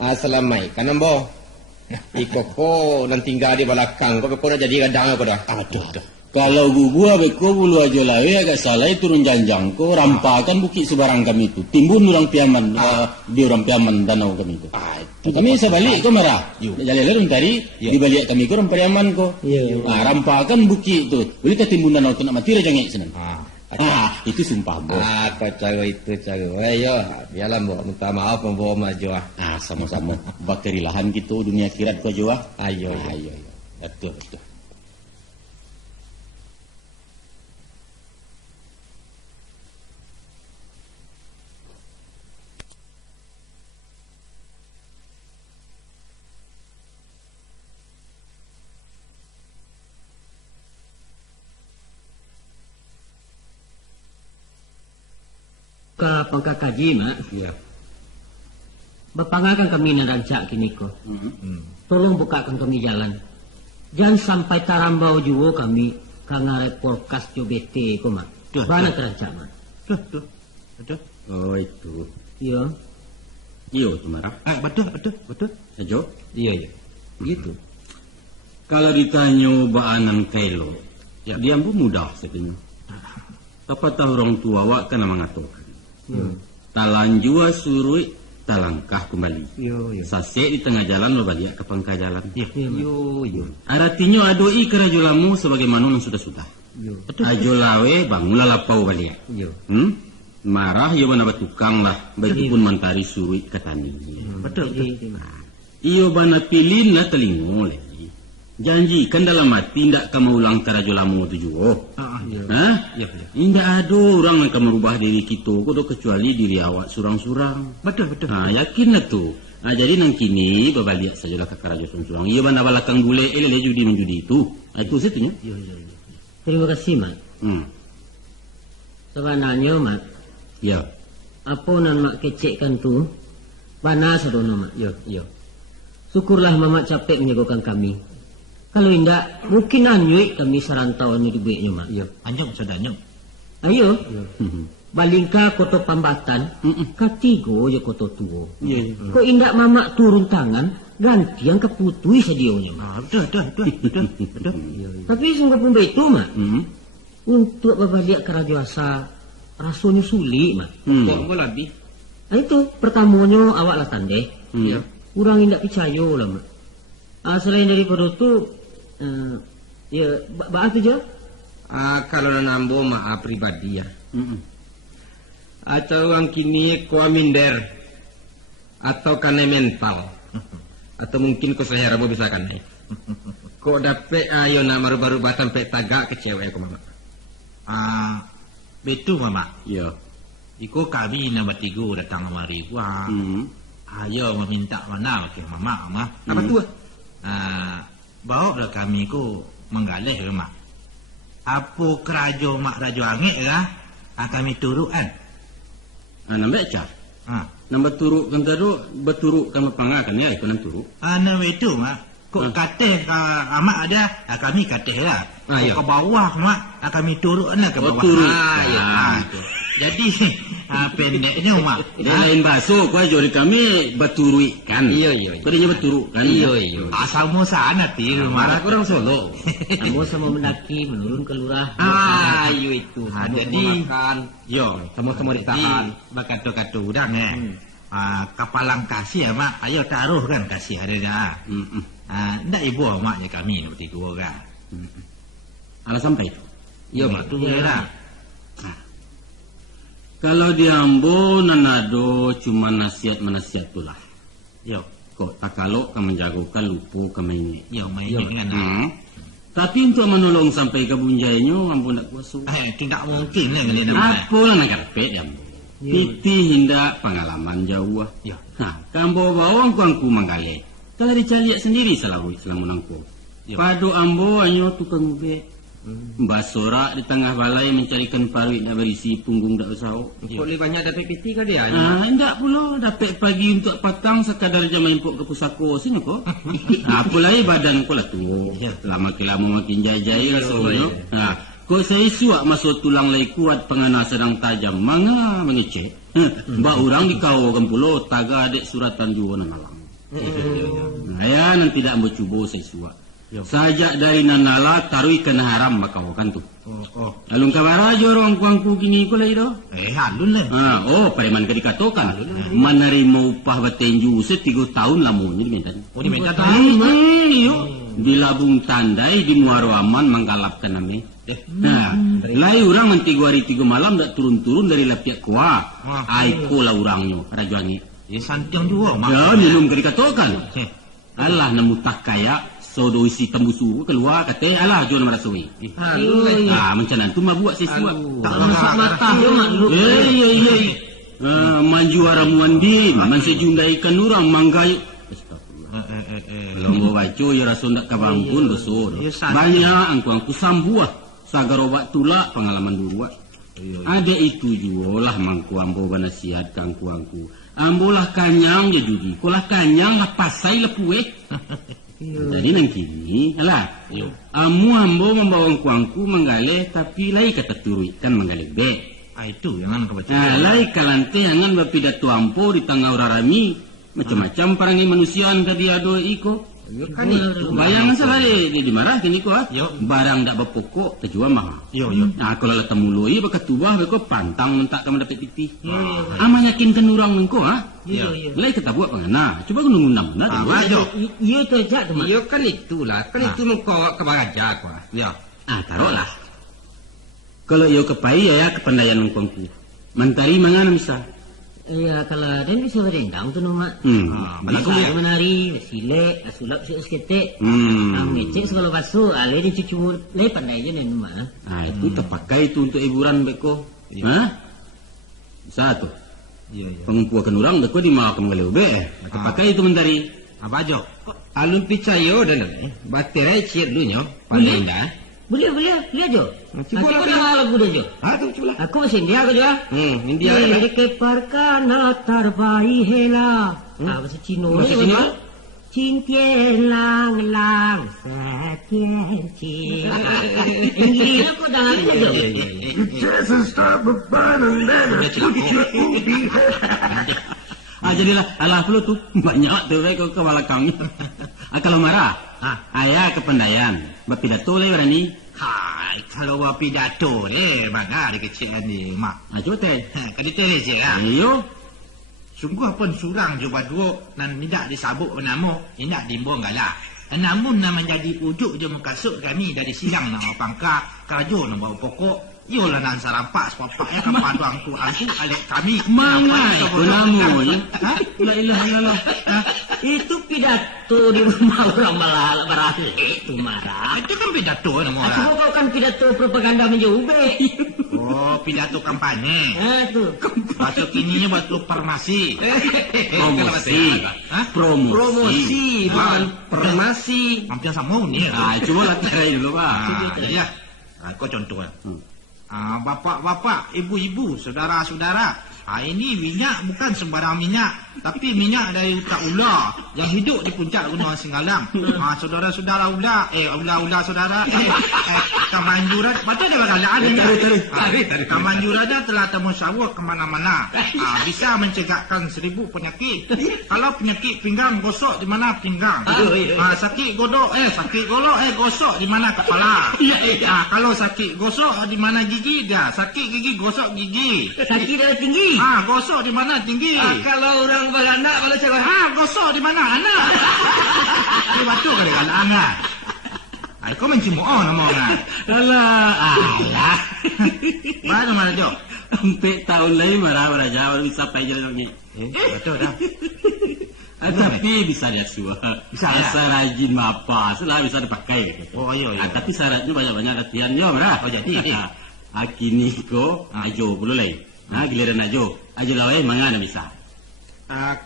Assalamai kan ambo. Ikoko dan tinggal di belakang. Kau nak jadi gadang apa dah? Aduh. Kalau gua beko bulu aja lawe agak salah turun janjang ko rampakan bukit sebarang kami itu. Timbun orang piaman di orang piaman danau kami itu. Kami sebalik ko marah. Jalan-jalan tadi di balik kami ko orang piaman ko. Rampakan bukit itu. Boleh ke timbun danau tu nak mati raja ngek senang. Itu sumpah bo. Kau cara itu cara. Ayo, biarlah bo. Minta maaf membawa maju. Sama-sama. Bakari lahan gitu dunia akhirat ko jo. Ayo. Betul. Pangkat kaji mak. Ya. Berpangakan kami nak rancak kini ko. Tolong bukakan kami jalan. Jangan sampai tarambau juga kami kangarep podcast jo bete ko mak. Mana terancak mak? Betul. Oh itu. Iya. Iyo tu marah. Betul. Sajo. Iya. Begitu. Kalau ditanya baanan kailo, dia pun mudah sebenarnya. Apa tahu orang tua awak kan mengatakan. Talan jua surui talangkah kembali. Sasek di tengah jalan berbalik ke pangkal jalan. Artinya adoi kerajulamu sebagaimana yang sudah-sudah. Ajo lawe bangunlah lapau balik. Marah ia bana batukang lah bagipun mentari surui katani. Betul. Iyo bana pilin lah telingo lagi. Janji kan dalam hati tidak kamu ulang kerajulamu tu juga. Indah ada orang yang akan merubah diri kita kudu kecuali diri awak surang-surang. Betul. Yakinlah tu. Jadi nang kini berbalik sajalah ke kerajaan surang-surang. Ia bana balakang bule elele judi menjudi itu. Itu setunya. Terima kasih mak. Sebenarnya mak. Ya. Apa nan mak kecekkan tu? Bana sadono mak. Ya. Syukurlah mamak capek menjagokan kami. Kalau indak, mungkin anyuik kami sarantau anu duitnya mak. Ya, anjong sadanyong. Ayo. Balingka koto pambatan, katigo je koto tuo. Kok indak mamak turun tangan, ganti yang keputui sedionya mak. Betul. Tapi sungguh pun begitu mak. Untuk berbalik ke rajuasa, rasanya sulit mak. Kok lebih? Itu pertamanya awaklah tandai. Ya. Kurang indak percaya lah mak. Selain daripada tu, ya baat aja. Kalau nambo maaf pribadi ya. Atau orang kini kuah minder atau karena mental atau mungkin kau saya rabu bisa kan kau dapet ayo nak baru-baru sampai tagak ke cewek aku mama. Betul mama. Ya. Iko kami nama tiga datang kemari gua. Ayo meminta mana ke mama. Apa tu? Bawa dah kami ku menggalih mak. Apa kerajo mak rajo angit lah. Kami turut kan. Nampak cak. Nama turuk kan tadu berturuk kan pangakan ya itu nan turuk. Nama itu mak. Kok kateh amak ada kami kateh lah. Ke bawah mak kami turut lah ke bawah. Turut. Jadi pendeknya mak. Lain bahasa kau jori kami berturui kan. Iya. Kau dia berturuk kan. Iya. Sama sana ti rumah Aku orang Solo. Kamu sama mendaki menurun ke lurah. Iya itu. Jadi yo sama-sama ditahan. Bakato-kato udang kapalang kasih mak. Ayo taruh kan kasih ada dah. Ndak ibu maknya kami bertiga orang. Alah sampai itu. Yo mak tu lah. Kalau di Ambo nanado cuma nasihat tulah. Yo. Kok tak kalau kamu menjagokan lupa kamu ini. Yo main dengan. Tapi untuk menolong sampai ke bunjainya Ambo nak kuasa. Tidak mungkin lah kali nama. Apa lah nak karpet Ambo. Piti hindak pengalaman jauh. Ya. Kambo bawang kuangku manggaleh. Kalau dicaliak sendiri selama nangku. Padu Ambo hanya tukang ube. Mbak Sorak di tengah balai mencarikan paruit nak berisi punggung tak usau. Kok lebih banyak dapat piti ke dia? Tidak pula. Dapat pagi untuk patang sekadar jam impuk ke pusako sini kok. Apa lagi badan kau lah tu. Lama-lama makin jaya-jaya rasanya. Kau saya suak masuk tulang lagi kuat pengana sedang tajam. Manga mengecek. Mbak orang di kawakan pulau taga adik suratan juga nanalang. Ya nanti tidak mau cuba saya suak. Sajak dari nanala tarui kena haram makawakan tu. Lalu kabar aja orang kuangku kini ko lagi do. Halun lah. Pareman ka dikatokan. Menerima upah batenju 3 tahun lamunnya diminta. Diminta di labung tandai di Muaro Aman menggalapkan nami. Lai orang nanti 2 hari 3 malam dak turun-turun dari lapiak kuah. Aiko lah orangnya rajuangi. Santiang juga mak. Ya minum ka dikatokan. Allah nemu tak kaya. So isi tembusu keluar kata alah jual merasui. Macam tu mah buat sesuatu. Tak masuk mata je mak dulu. Manju ramuan di, man sejundai ikan orang manggayu. Kalau mau baca ya rasa ndak kabampun besar. Banyak angku sambuah. Sagar obat tulak pengalaman dulu. Ada itu juga lah mangku ambo banasihat kangku angku. Ambo lah kanyang je judi. Kolah kanyang lah pasai lah pueh. Jadi nang kini, alah. Ambo membawa kuangku menggaleh tapi lai kata turui kan menggaleh be. Itu yang kebaca. Lai kalante angan bapidato ampo di tengah orang rami macam-macam parangi manusiaan tadi ado iko. Kan itu bayangan salah di marah kini ko barang dak berpokok terjual mahal. Kalau la temului bekat tubah beko pantang mentak kamu dapat piti. Ama yakinkan orang engko Lai kata buat pengana. Coba gunung mana tu. Iya terjak tu mak. Iya kan itulah. Kan itu mengkau ke baraja ko. Taruhlah. Kalau iyo kepai ya kepandaian engkongku. Mentari mangana misal. Ya kalau dan bisa berendang tu mak. Aku bisa menari, silek, sulap seketik. Ngecek segala basuh, alih dia cuci lai pandai je nih mak. Itu terpakai tu untuk hiburan beko. Satu. Pengumpulan orang beko di mau kembali ube. Terpakai itu mentari. Apa aja? Alun picayo dan baterai cier dulunya. Pandai dah. Boleh aja. Cuba lagu dia je. Cuba. Aku masih India ke dia? India. Ke parkana tarbai hela. Bahasa Cina. Cincin lang setien cin. Inggris aku dah aku je. Jadilah alah perlu tu banyak tu ke walakang. Kalau marah, ayah kepandaian. Bapidato le berani. Kalau bapidato le mana ada kecilan ni mak. Coba teh. Kali teh je lah. Iyo. Sungguh pun surang juga dua nan tidak disabuk nama, tidak dimbong galak. Namun nak menjadi ujuk je mengkasut kami dari siang nama pangkat, kerajo nama pokok. Yolah nan sarampak sepapaknya kapan tuang tu aku alek kami. Mangai namanya. La ilaha illallah. Itu pidato di rumah orang Barale itu marah. Itu kan pidato nama orang. Aku kan pidato propaganda menjube. Oh, pidato kampanye. Itu. Bahasa kininya batu farmasi. Promosi, bukan farmasi. Hampir sama ni. Coba latih dulu, Pak. Jadi ya. Kau contoh ya. Bapak-bapak, ibu-ibu, saudara-saudara, ini minyak bukan sembarang minyak, tapi minyak dari utak ular yang hidup di puncak Gunung Singgalang. Saudara-saudara ular, saudara, Kamanjuran, betul dia bergalaan ni. Kamanjuran telah temusyawarah ke mana-mana, bisa mencegahkan 1000 penyakit. Kalau penyakit pinggang, gosok di mana pinggang. Sakit golok, gosok di mana kepala. Kalau sakit gosok di mana gigi dia, sakit gigi gosok gigi. Sakit darah tinggi. Gosok di mana tinggi. Kalau orang beranak, kalau cakap, gosok di mana anak. Ini betul ke dengan anak? Kau mencimoh nama orang. Alah. Mana Jo? 4 tahun lagi marah Jawa bisa jalan lagi. Betul dah. Tapi bisa lihat semua. Bisa ya? Asal rajin apa, selalu bisa dipakai. Oh iya. Tapi syaratnya banyak-banyak latihan yo, Bra. Oh jadi. Akini ko ajo belum lagi. Giliran ajo lawai mangana bisa.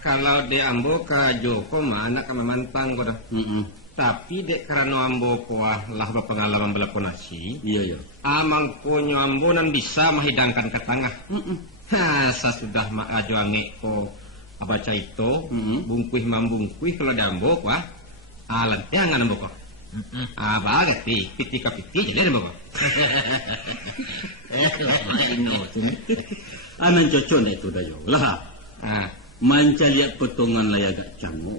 Kalau de ambo ka Joko mana ka mantan ko dah. Tapi dek karena ambo ko lah berpengalaman berkonasi. Iya. Amang ko ambo nan bisa menghidangkan ke tengah. Sudah mak ajo angek ko baca itu bungkuih mambungkuih kalau dambo ko alat jangan ambo ko. Bagai piti jadi ambo ko. Aman cocok itu dah yo. Lah. Manca lihat potongan lai agak canggung.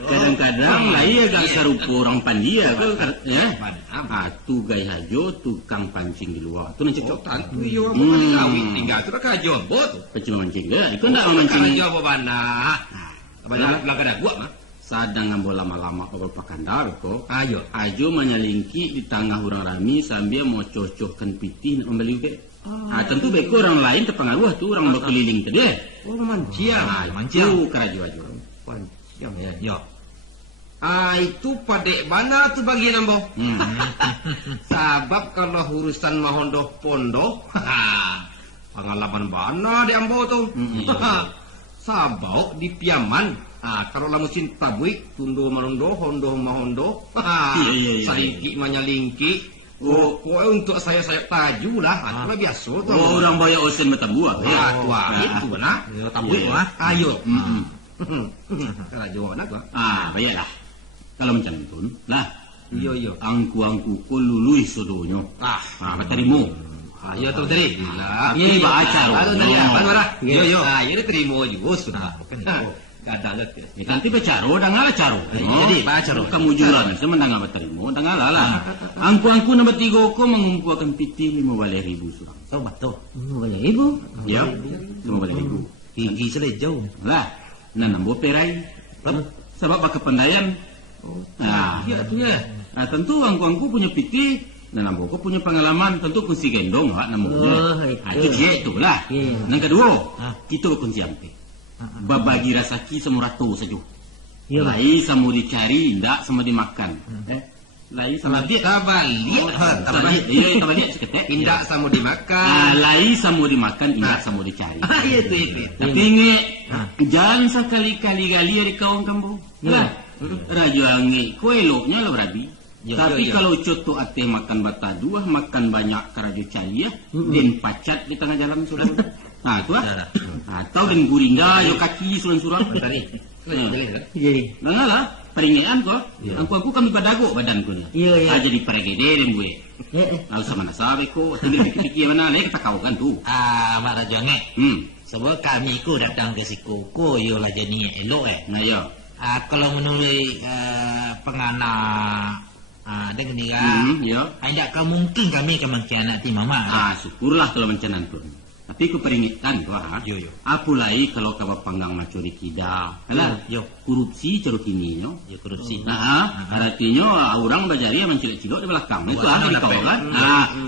Kadang-kadang lai agak serupa orang pandia ya. Tu gaya hajo tukang pancing di luar. Tu nanti cocok. Tantu yo apa kawin tinggal tu ka hajo bot. Pecuma mancing ke? Ikut ndak mancing. Hajo apa bana? Banyak belakang gua mah. Sadang ngambil lama-lama apa pakandar ko. Ajo menyelingki di tengah orang rami sambil mau cocokkan piti nak membeli ke. Tentu beko orang lain terpengaruh tu orang berkeliling tadi. Oh mancia. Tu kerajo ajo. Mancia ya. Yo. Itu padek mana tu bagian ambo. Sabab kalau urusan mahondoh pondoh, pengalaman bana di ambo tu. Sabau di piaman. Kalau lamu cinta buik, tunduh malondo, hondoh mahondo. Salingki manyalingki. Untuk saya taju lah. Itu biasa tu. Orang bayar osen bertabuah. Itu benar. Tabuah. Ayo. Kerajo nak gua. Bayarlah. Kalau macam tu, lah. Iya. Angku ko lului sodonyo. Terima. Iya tu tadi. Ini baca. Iya. Ini terima juga sudah. Kada lah. Nanti becaro dangala caro. Jadi bacaro. Kamu jualan semendang apa terima dangala lah. Angku nombor 3 ko mengumpulkan piti 15,000 surang. So betul. 15,000. Ya. 15,000. Gigi selejau. Lah. Nambo perai. Sebab pakai pendayan. Iya tu ya. Tentu angku punya piti. Nambo ko punya pengalaman tentu kunci gendong namanya. Itu dia itulah. Yang kedua, kita kunci ampe. Babagi rasaki semurato saja. Lai sama dicari, tidak sama dimakan. Lai sama dia tabalik. Iya, tabalik seketek. Tidak sama dimakan. Lai sama dimakan, tidak sama dicari. Itu. Tapi ingat, jangan sekali-kali di kawan kamu. Raja angin, kue eloknya lah berabi. Tapi kalau contoh ate makan bata dua, makan banyak kerajo cari ya, dan pacat di tengah jalan sudah. Tu atau dengan guringga yo kaki suran-suran tadi. Jadi. Lah, peringatan ko. Aku kami badago badanku ni. Iya. Jadi pergede den gue. Lalu sama nasabe ko, tinggal pikir mana lagi kita kau kan tu. Mak Raja ngek. Sebab kami ku datang ke siku ko yo lah jadi elok Nah yo. Kalau menurut pengana dengan dia, ya. Tidak mungkin kami akan mengkhianati mama. Syukurlah kalau mencanan pun. Tapi ku peringatkan tu Yo. Apulai kalau kau panggang macuri kida. Alah, Yo. korupsi ceruk ini yo. Ya korupsi. Artinya orang bajari yang mencilek-cilok di belakang. Itu kau kan.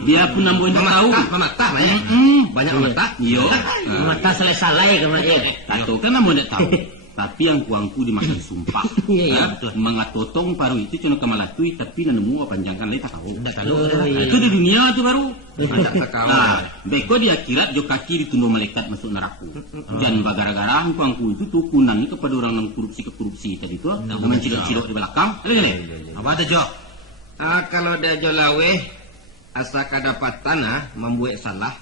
Dia pun nambuhin tahu. Pematah lah ya. Banyak pematah. Yo. Mata salai-salai kemarin. Tahu kan namun tidak tahu. Tapi yang kuangku dimakan sumpah. Mengatotong paru itu cuma kemalatui tapi nemu panjangkan lagi tak tahu. Itu di dunia itu baru. Beko di akhirat jo kaki ditunduk malaikat masuk neraka. Dan gara-gara kuangku itu tuh kunang kepada orang yang korupsi tadi tu, mencilok-cilok di belakang. Apa ada Jo? Kalau dia jolawe asa kedapatan membuat salah.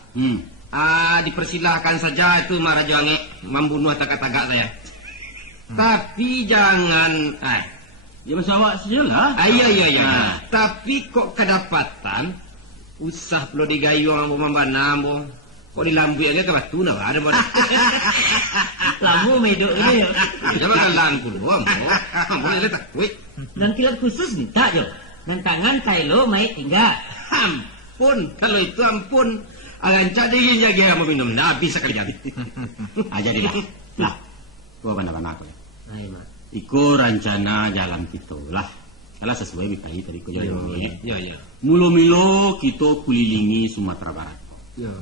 Dipersilahkan saja itu Marajo Ange membunuh tagak-tagak saya. Tapi jangan Ya masalah sajalah. Iya. Tapi kok kedapatan usah perlu digayu orang pemambana mo. Kok dilambui aja ke batu nah ada mana. Lambu medok ini. Jangan langku doang. Boleh tak? Wait. Dan kilat khusus minta Jo. Dan tangan Kailo mai tinggal. Ampun, kalau itu ampun. Alanca dingin jaga mau minum dah bisa kerja. Jadilah. Lah. Gua mana-mana aku. Iko rancana jalan kita lah. Kalau sesuai bikai tadi ko jalan ini. Ya. Milo-milo kita kulilingi Sumatera Barat. Ya.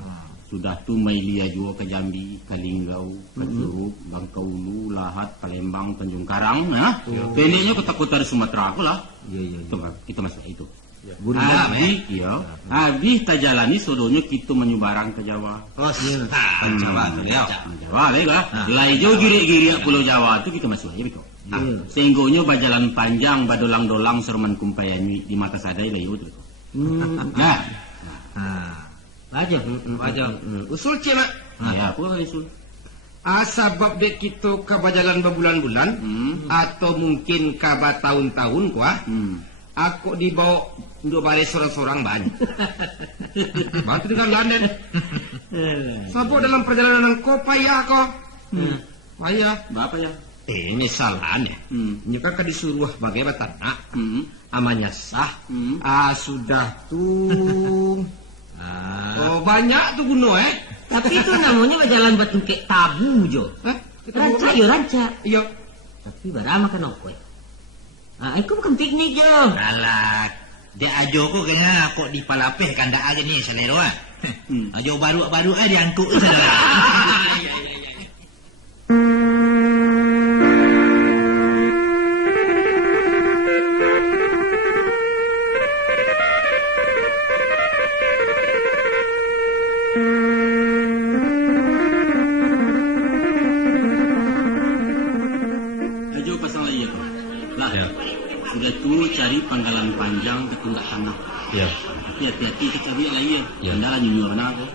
Sudah tu Mailia juga ke Jambi, ke Linggau, ke Curug, Bangkaulu, Lahat, Palembang, Tanjung Karang, pendeknya kota-kota di Sumatera aku lah. Ya. Kita masuk itu. Ya. Habis tak jalani sodonya kita menyubarang ke Jawa. Jawa tu dia. Jawa lah. Lai jauh giri-giri Pulau Jawa tu kita masuk aja betul. Sehinggonya bajalan panjang, badolang-dolang sereman kumpayani di mata sadai lah itu. Aja. Usul cina. Ya, apa usul? Sebab dek kita ke bajalan berbulan-bulan atau mungkin ke tahun-tahun kuah. Aku dibawa untuk balik seorang-seorang banyak. Bantu dengan London. Sebab dalam perjalanan kau payah kau. Payah. Apa ya? Ini salahnya. Ini kan disuruh bagaimana tanah. Amanya sah. Sudah tuh. Banyak tuh gunung Tapi itu namanya berjalan batu kek tabu Jo. Ranca. Iya. Tapi barang makan apa itu bukan piknik Jo. Alah, dia ajo ko kena kok dipalapeh kandak aja ni selero Ajo baru-baru diangkut saja. Sudah tu cari panggalan panjang di tunggak tanah. Ya. Tapi hati-hati kita cari lagi ya. Andalah nyunyur mana aku.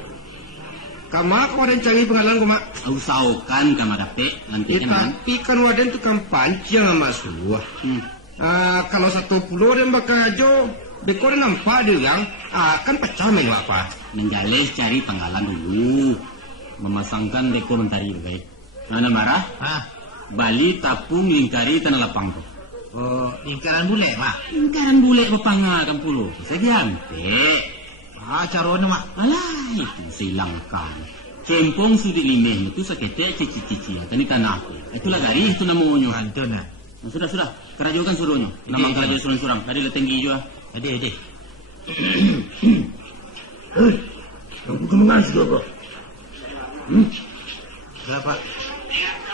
Kamu waden cari pengalaman ku mak. Usahakan kamu dapat nanti kan. Tapi kan waden tu kan panjang sama suah. Kalau satu pulau dan bakal ajo, dekor nampak dia yang kan pecah main apa. Menggales cari panggalan dulu. Memasangkan dekor mentari baik. Mana marah? Bali tapung lingkari tanah lapang tu. Lingkaran bule mak. Lingkaran bule bepanga kampulo. Saya diante. Caranya mak. Alah itu silangkan. Cempong sudi limeh itu sakete cici-cici. Tani tanah aku. Itulah dari itu namanya. Antona. Sudah. Kerajokan suruhnya. Nama kerajo surang-surang. Tadi letenggi juga. Ade. Kamu kemangan si Joko? Berapa?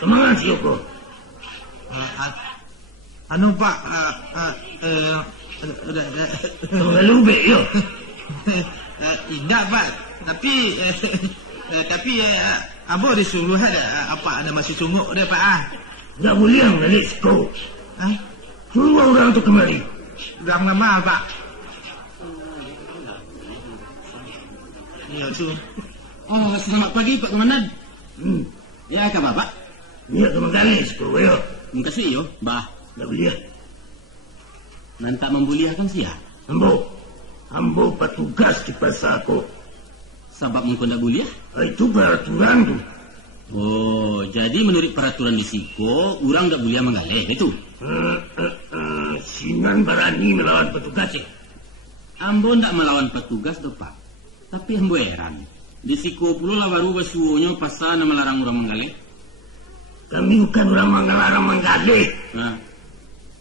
Kemangan si Joko? Anu Pak, Lubek yo. Tidak Pak, tapi Abo disuruh ada masih sungguh dia Pak. Tak boleh balik kau. Suruh orang tu kemari. Orang lama Pak. Ya tu. Selamat pagi Pak Komandan. Ya ke Bapak? Ni ke Magalis kau yo. Terima kasih yo, Bah. Tak boleh. Nanti membuliakan siapa? Ambo petugas di pasar aku. Sebab engkau nak buliah? Itu peraturan tu. Oh, jadi menurut peraturan di Siko, orang tak buliah menggalih, itu? Sinan berani melawan petugas ya? Ambo tak melawan petugas tu Pak. Tapi ambo heran. Di Siko pula lah baru basuhnya pasal nama larang orang menggalih. Kami bukan orang melarang menggalih. Nah.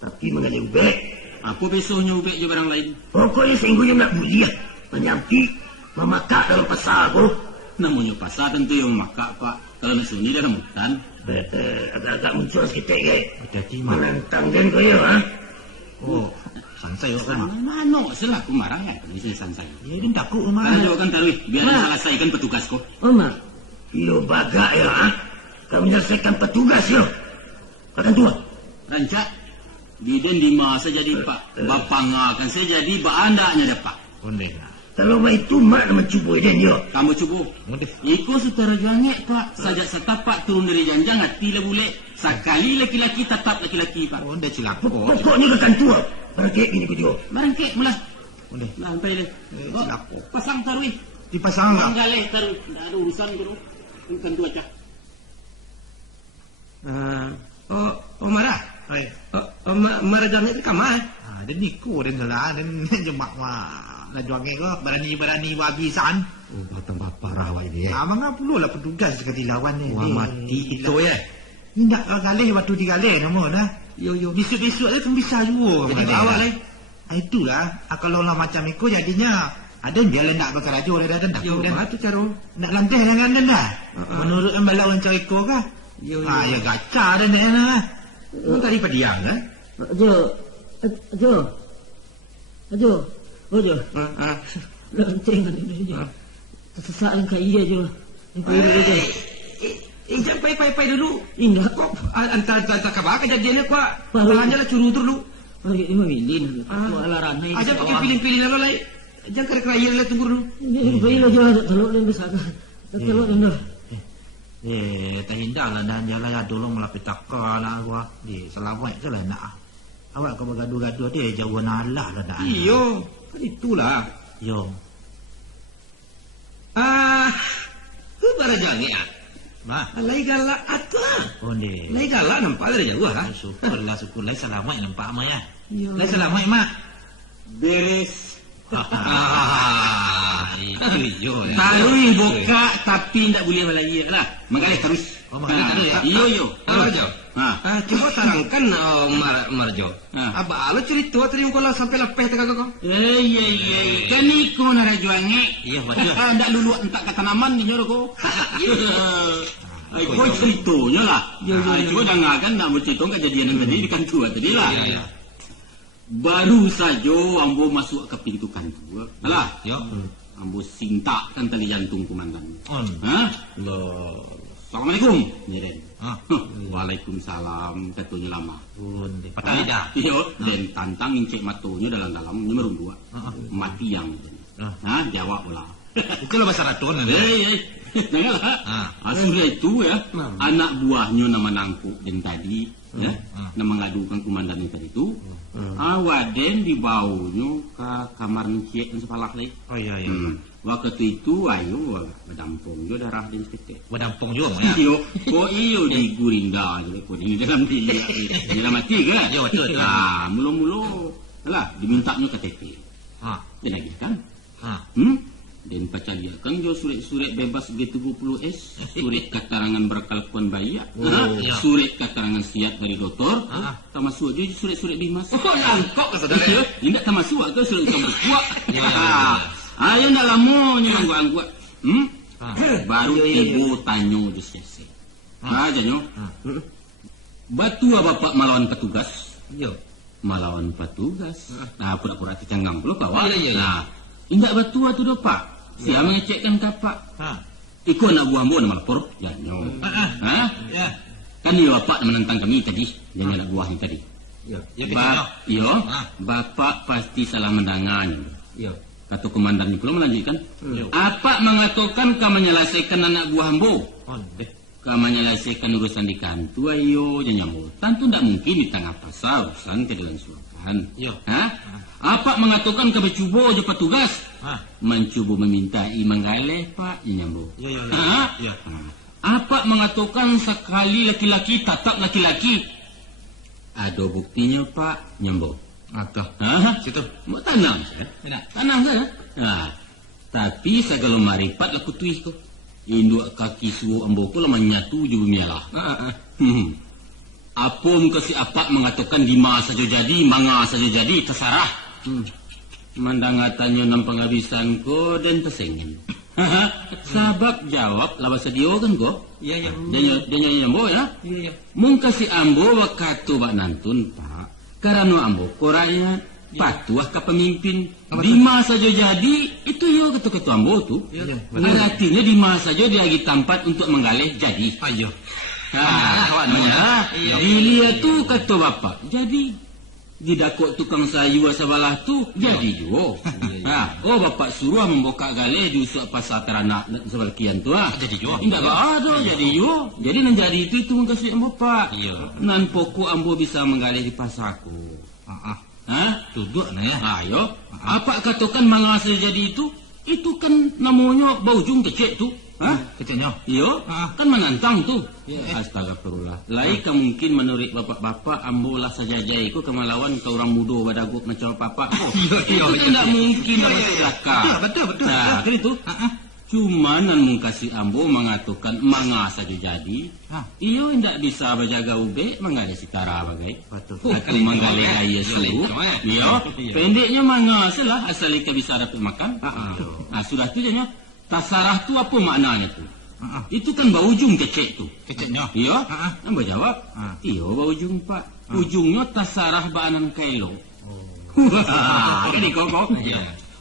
Tapi menggalih ubek. Apa besoknya ubek je barang lain? Pokoknya sehingga nak buli ya. Menyampi, memakak dalam pasar aku. Namanya pasar tentu yang memakak, Pak. Kalau nak sunyi dalam hutan. Agak-agak muncul sekitar ke. Hati-hati, Mak. Menantang dan kau ya, ha? Oh, sansai kok, Mak. Mana selaku marah ya? Ini saya sansai. Ya, dia takut, Mak. Karena jauhkan taruh, biar selesaikan petugas kau. Mak. Yo bagak ya, ha? Kau menyelesaikan petugas ya. Akan tua. Rancak. Diden di masa jadi Pak. Bapak ngakan saya jadi bandanya dapat. Ondeh. Kalau itu mak nak mencuba dia yo. Kamu cuba. Iko setara jangek Pak. Sajak setapak turun dari janjang hati le bule. Sekali laki-laki tetap laki-laki Pak. Ondeh cilako. Pokoknya akan tua. Barangkit gini video. Barangkit mulah. Ondeh. Lampai le. Cilako. Pasang taruh. Dipasang enggak? Galeh taruh. Enggak ada urusan gitu. Bukan tua cak. Marah. Hai. Marah jangek ke kamar. Dia niku dan salah dan jemak lah juangnya kok berani wabisan. Oh, batang bapa rawai dia. Mangga puluh lah petugas sekali lawan ni. Wah, mati itu ya. Indak galih waktu digalih nama dah. Yo. Besok-besok dia kan bisa juga. Jadi awak lah. Itulah kalau lah macam itu jadinya ada dia nak berkerajo dah dan tak. Yo, apa cara? Nak lantai dengan dah. Menurut embala orang cari ko kah? Yo. Ya gacha dah nak. Kau tadi padiang kan? Ajo. Lonceng ada ni. Sesak yang kaya je. Yang kaya je. Jangan pai dulu. Indah. Kok antar kabar kejadiannya kok. Bahannya lah curu dulu. Ini memilih. Alaran. Aja pakai pilih-pilih lalu lah. Jangan kera-kera lah tunggu dulu. Ini pilih aja ada telur dan bisa. Telur dan dah. Tak hindak lah dan jalan dulu melapitakan gua di selamat je lah nak. Awak kau bergaduh-gaduh dia jauh nalah lah dah. Iyo, kan itulah. Yo. Bara jange ah. Mah. Lai galak atau? Onde. Lai galak nampak dari jauh ah. Syukurlah syukur lai selamat nampak mak ya. Lai selamat mak. Beres. Iyo ya. Taruh buka tapi tidak boleh melaya lah. Makanya terus. Terus ya. Iyo. Marjo. Coba tarangkan Marjo. Apa lo cerita tadi kau lah sampai lepeh tengah kau? Iya. Kan iko nara juangnya. Iya betul. Tidak lulu entak ke tanaman ni joro ko. Kau ceritanya lah. Coba dengar kan nak bercerita kejadian yang tadi di kantor tadi lah. Baru saja ambo masuk ke pintu kantor. Alah. Yo. Ambo sintak kan tali jantung komandan. Loh. Assalamualaikum. Niren. Waalaikumsalam. Katanya lama. Patah lidah. Iyo. Dan tantang incek matonya dalam-dalam merung dua. Mati yang. Jawab pula. Itu lah bahasa ratun. Janganlah. Sudah itu ya. Anak buahnya nama Nangkuk dan tadi. Ya. Nama ngadukan komandan yang tadi itu. Awaden dibawanya ke kamar mencik dan sepalak lagi. Oh iya. Waktu itu ayo berdampung jo darah dan seketik. Berdampung juga ya. Iyo di gurinda ko di dalam dalam mati ke? Yo betul. Mulu-mulu. Alah dimintanya KTP. Dan lagi kan? Dan pacaliakan jo surat bebas G70S, surat keterangan berkelakuan bayi, surat keterangan siap dari doktor, termasuk jo surat-surat bimas. Angkok ke saudara ya? Tidak termasuk ke surat berkuat. Ayo nak lama ni angguat. Baru ibu tanya di sesi. Janyo. Batu bapak melawan petugas. Yo. Melawan petugas. Pura-pura tercanggang pula bawa. Iya. Indak batu tu dopak. Siapa mengecekkan kapak? Ikut anak buah mu nama lapor. Janyo. Ya. Kan dia bapak menentang kami tadi. Jangan anak buahnya tadi. Yo. Bapak pasti salah mendengar. Yo. Kata komandannya pula melanjutkan. Apa mengatakan kau menyelesaikan anak buah Ambo? Kau menyelesaikan urusan di kantor, ayo jangan nyambut. Tentu tidak mungkin di tengah pasar urusan kedelansukan. Apa mengatakan kau bercuba je petugas? Mencuba memintai menggaleh pak nyambut. Apa mengatakan sekali laki-laki tetap laki-laki? Ada buktinya pak nyambut. Situ. Mau tanam. Tanam ke? Tapi segala marifat lah kutuih ko. Induk kaki suruh ambo ko lah menyatu je bumialah. Apom kasi apak mengatakan di masa saja jadi, manga saja jadi, terserah. Mandangatannya nam penghabisan ko dan tersengin. Sabab jawab lawas dia kan ko? Ya. Dia ambo ya? Ya. Mung kasi ambo wakatu bak nantun pak. Karena ambo ko rakyat patuah ke pemimpin. Di masa saja jadi itu yo ketua ambo tu. Artinya di masa saja dia lagi tempat untuk menggalih jadi. Ayo. Dilihat tu kata bapak. Jadi didakok tukang sayur sebelah tu jadi juga. Oh bapak suruh membuka galih di usuk pasar teranak sebelah kian tu jadi juga. Tidak ada jadi juga. Jadi nan jadi itu mengkasih bapak. Nan pokok ambo bisa menggalih di pasarku. Tuduk na ya. Ayo. Apa katakan mangasa jadi itu kan namanya baujung kecil tu. Kecilnya. Yo, kan menantang tu. Astagfirullah. Lai ka mungkin menurut bapak-bapak ambolah sajajai ko kemalawan ke orang muda badagup macam bapak ko. Itu tidak mungkin dapat belakang. Betul. Nah, kan itu. Cuma nan mengkasih ambo mengatakan manga saja jadi. Iyo tidak bisa berjaga ube menggali sikara bagai. Akan menggali gaya selu. Iyo, pendeknya manga salah asal ika bisa dapat makan. Sudah tu jadinya. Tasarah tu apa maknanya tu? Itu kan baujung kecek tu. Keceknya? Iya. Nambah jawab. Iya baujung pak. Ujungnya tasarah baanan kailo. Kan ikok.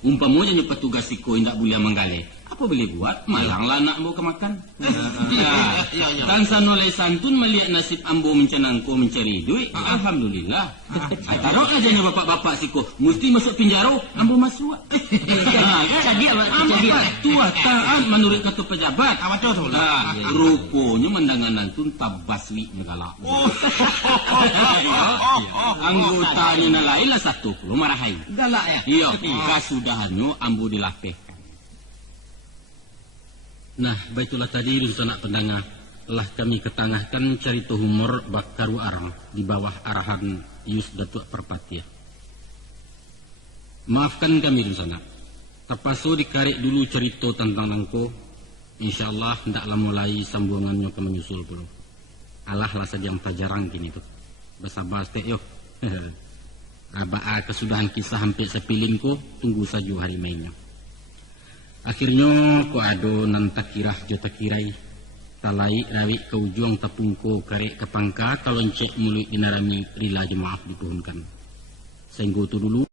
Umpamanya ni petugas iko tidak boleh menggalih. Apa boleh buat? Malanglah nak ambo kemakan. Kan sanolai santun melihat nasib ambo mencenangko mencari duit. Alhamdulillah. Taruh aja ni bapak-bapak siko. Mesti masuk penjara. Ambo masuk. Jadi apa? Tua taat menurut kata pejabat. Rupanya mendangan nantun tabaswi negala. Anggota ni nalain lah satu puluh marahai. galak ya. Iya. Kasudahannya ambo dilapehkan. Nah, baitulah tadi sanak pendengar telah kami ketangahkan cerita humor Bakaru Arang di bawah arahan Yus Datuk Perpatia. Maafkan kami sanak. Terpasu dikarik dulu cerita tentang nangko. InsyaAllah hendaklah mulai sambungannya ke menyusul pula. Alah lah saja jarang kini tu. Bersabar stek yo. Kesudahan kisah hampir sepiling ko, tunggu saja hari mainnya. Akhirnya ko ado nan takirah jo takirai talai rawi ke ujung tapungko karek ke pangka kalau cek mulut dinarami rila jemaah dipuhunkan. Sehingga tu dulu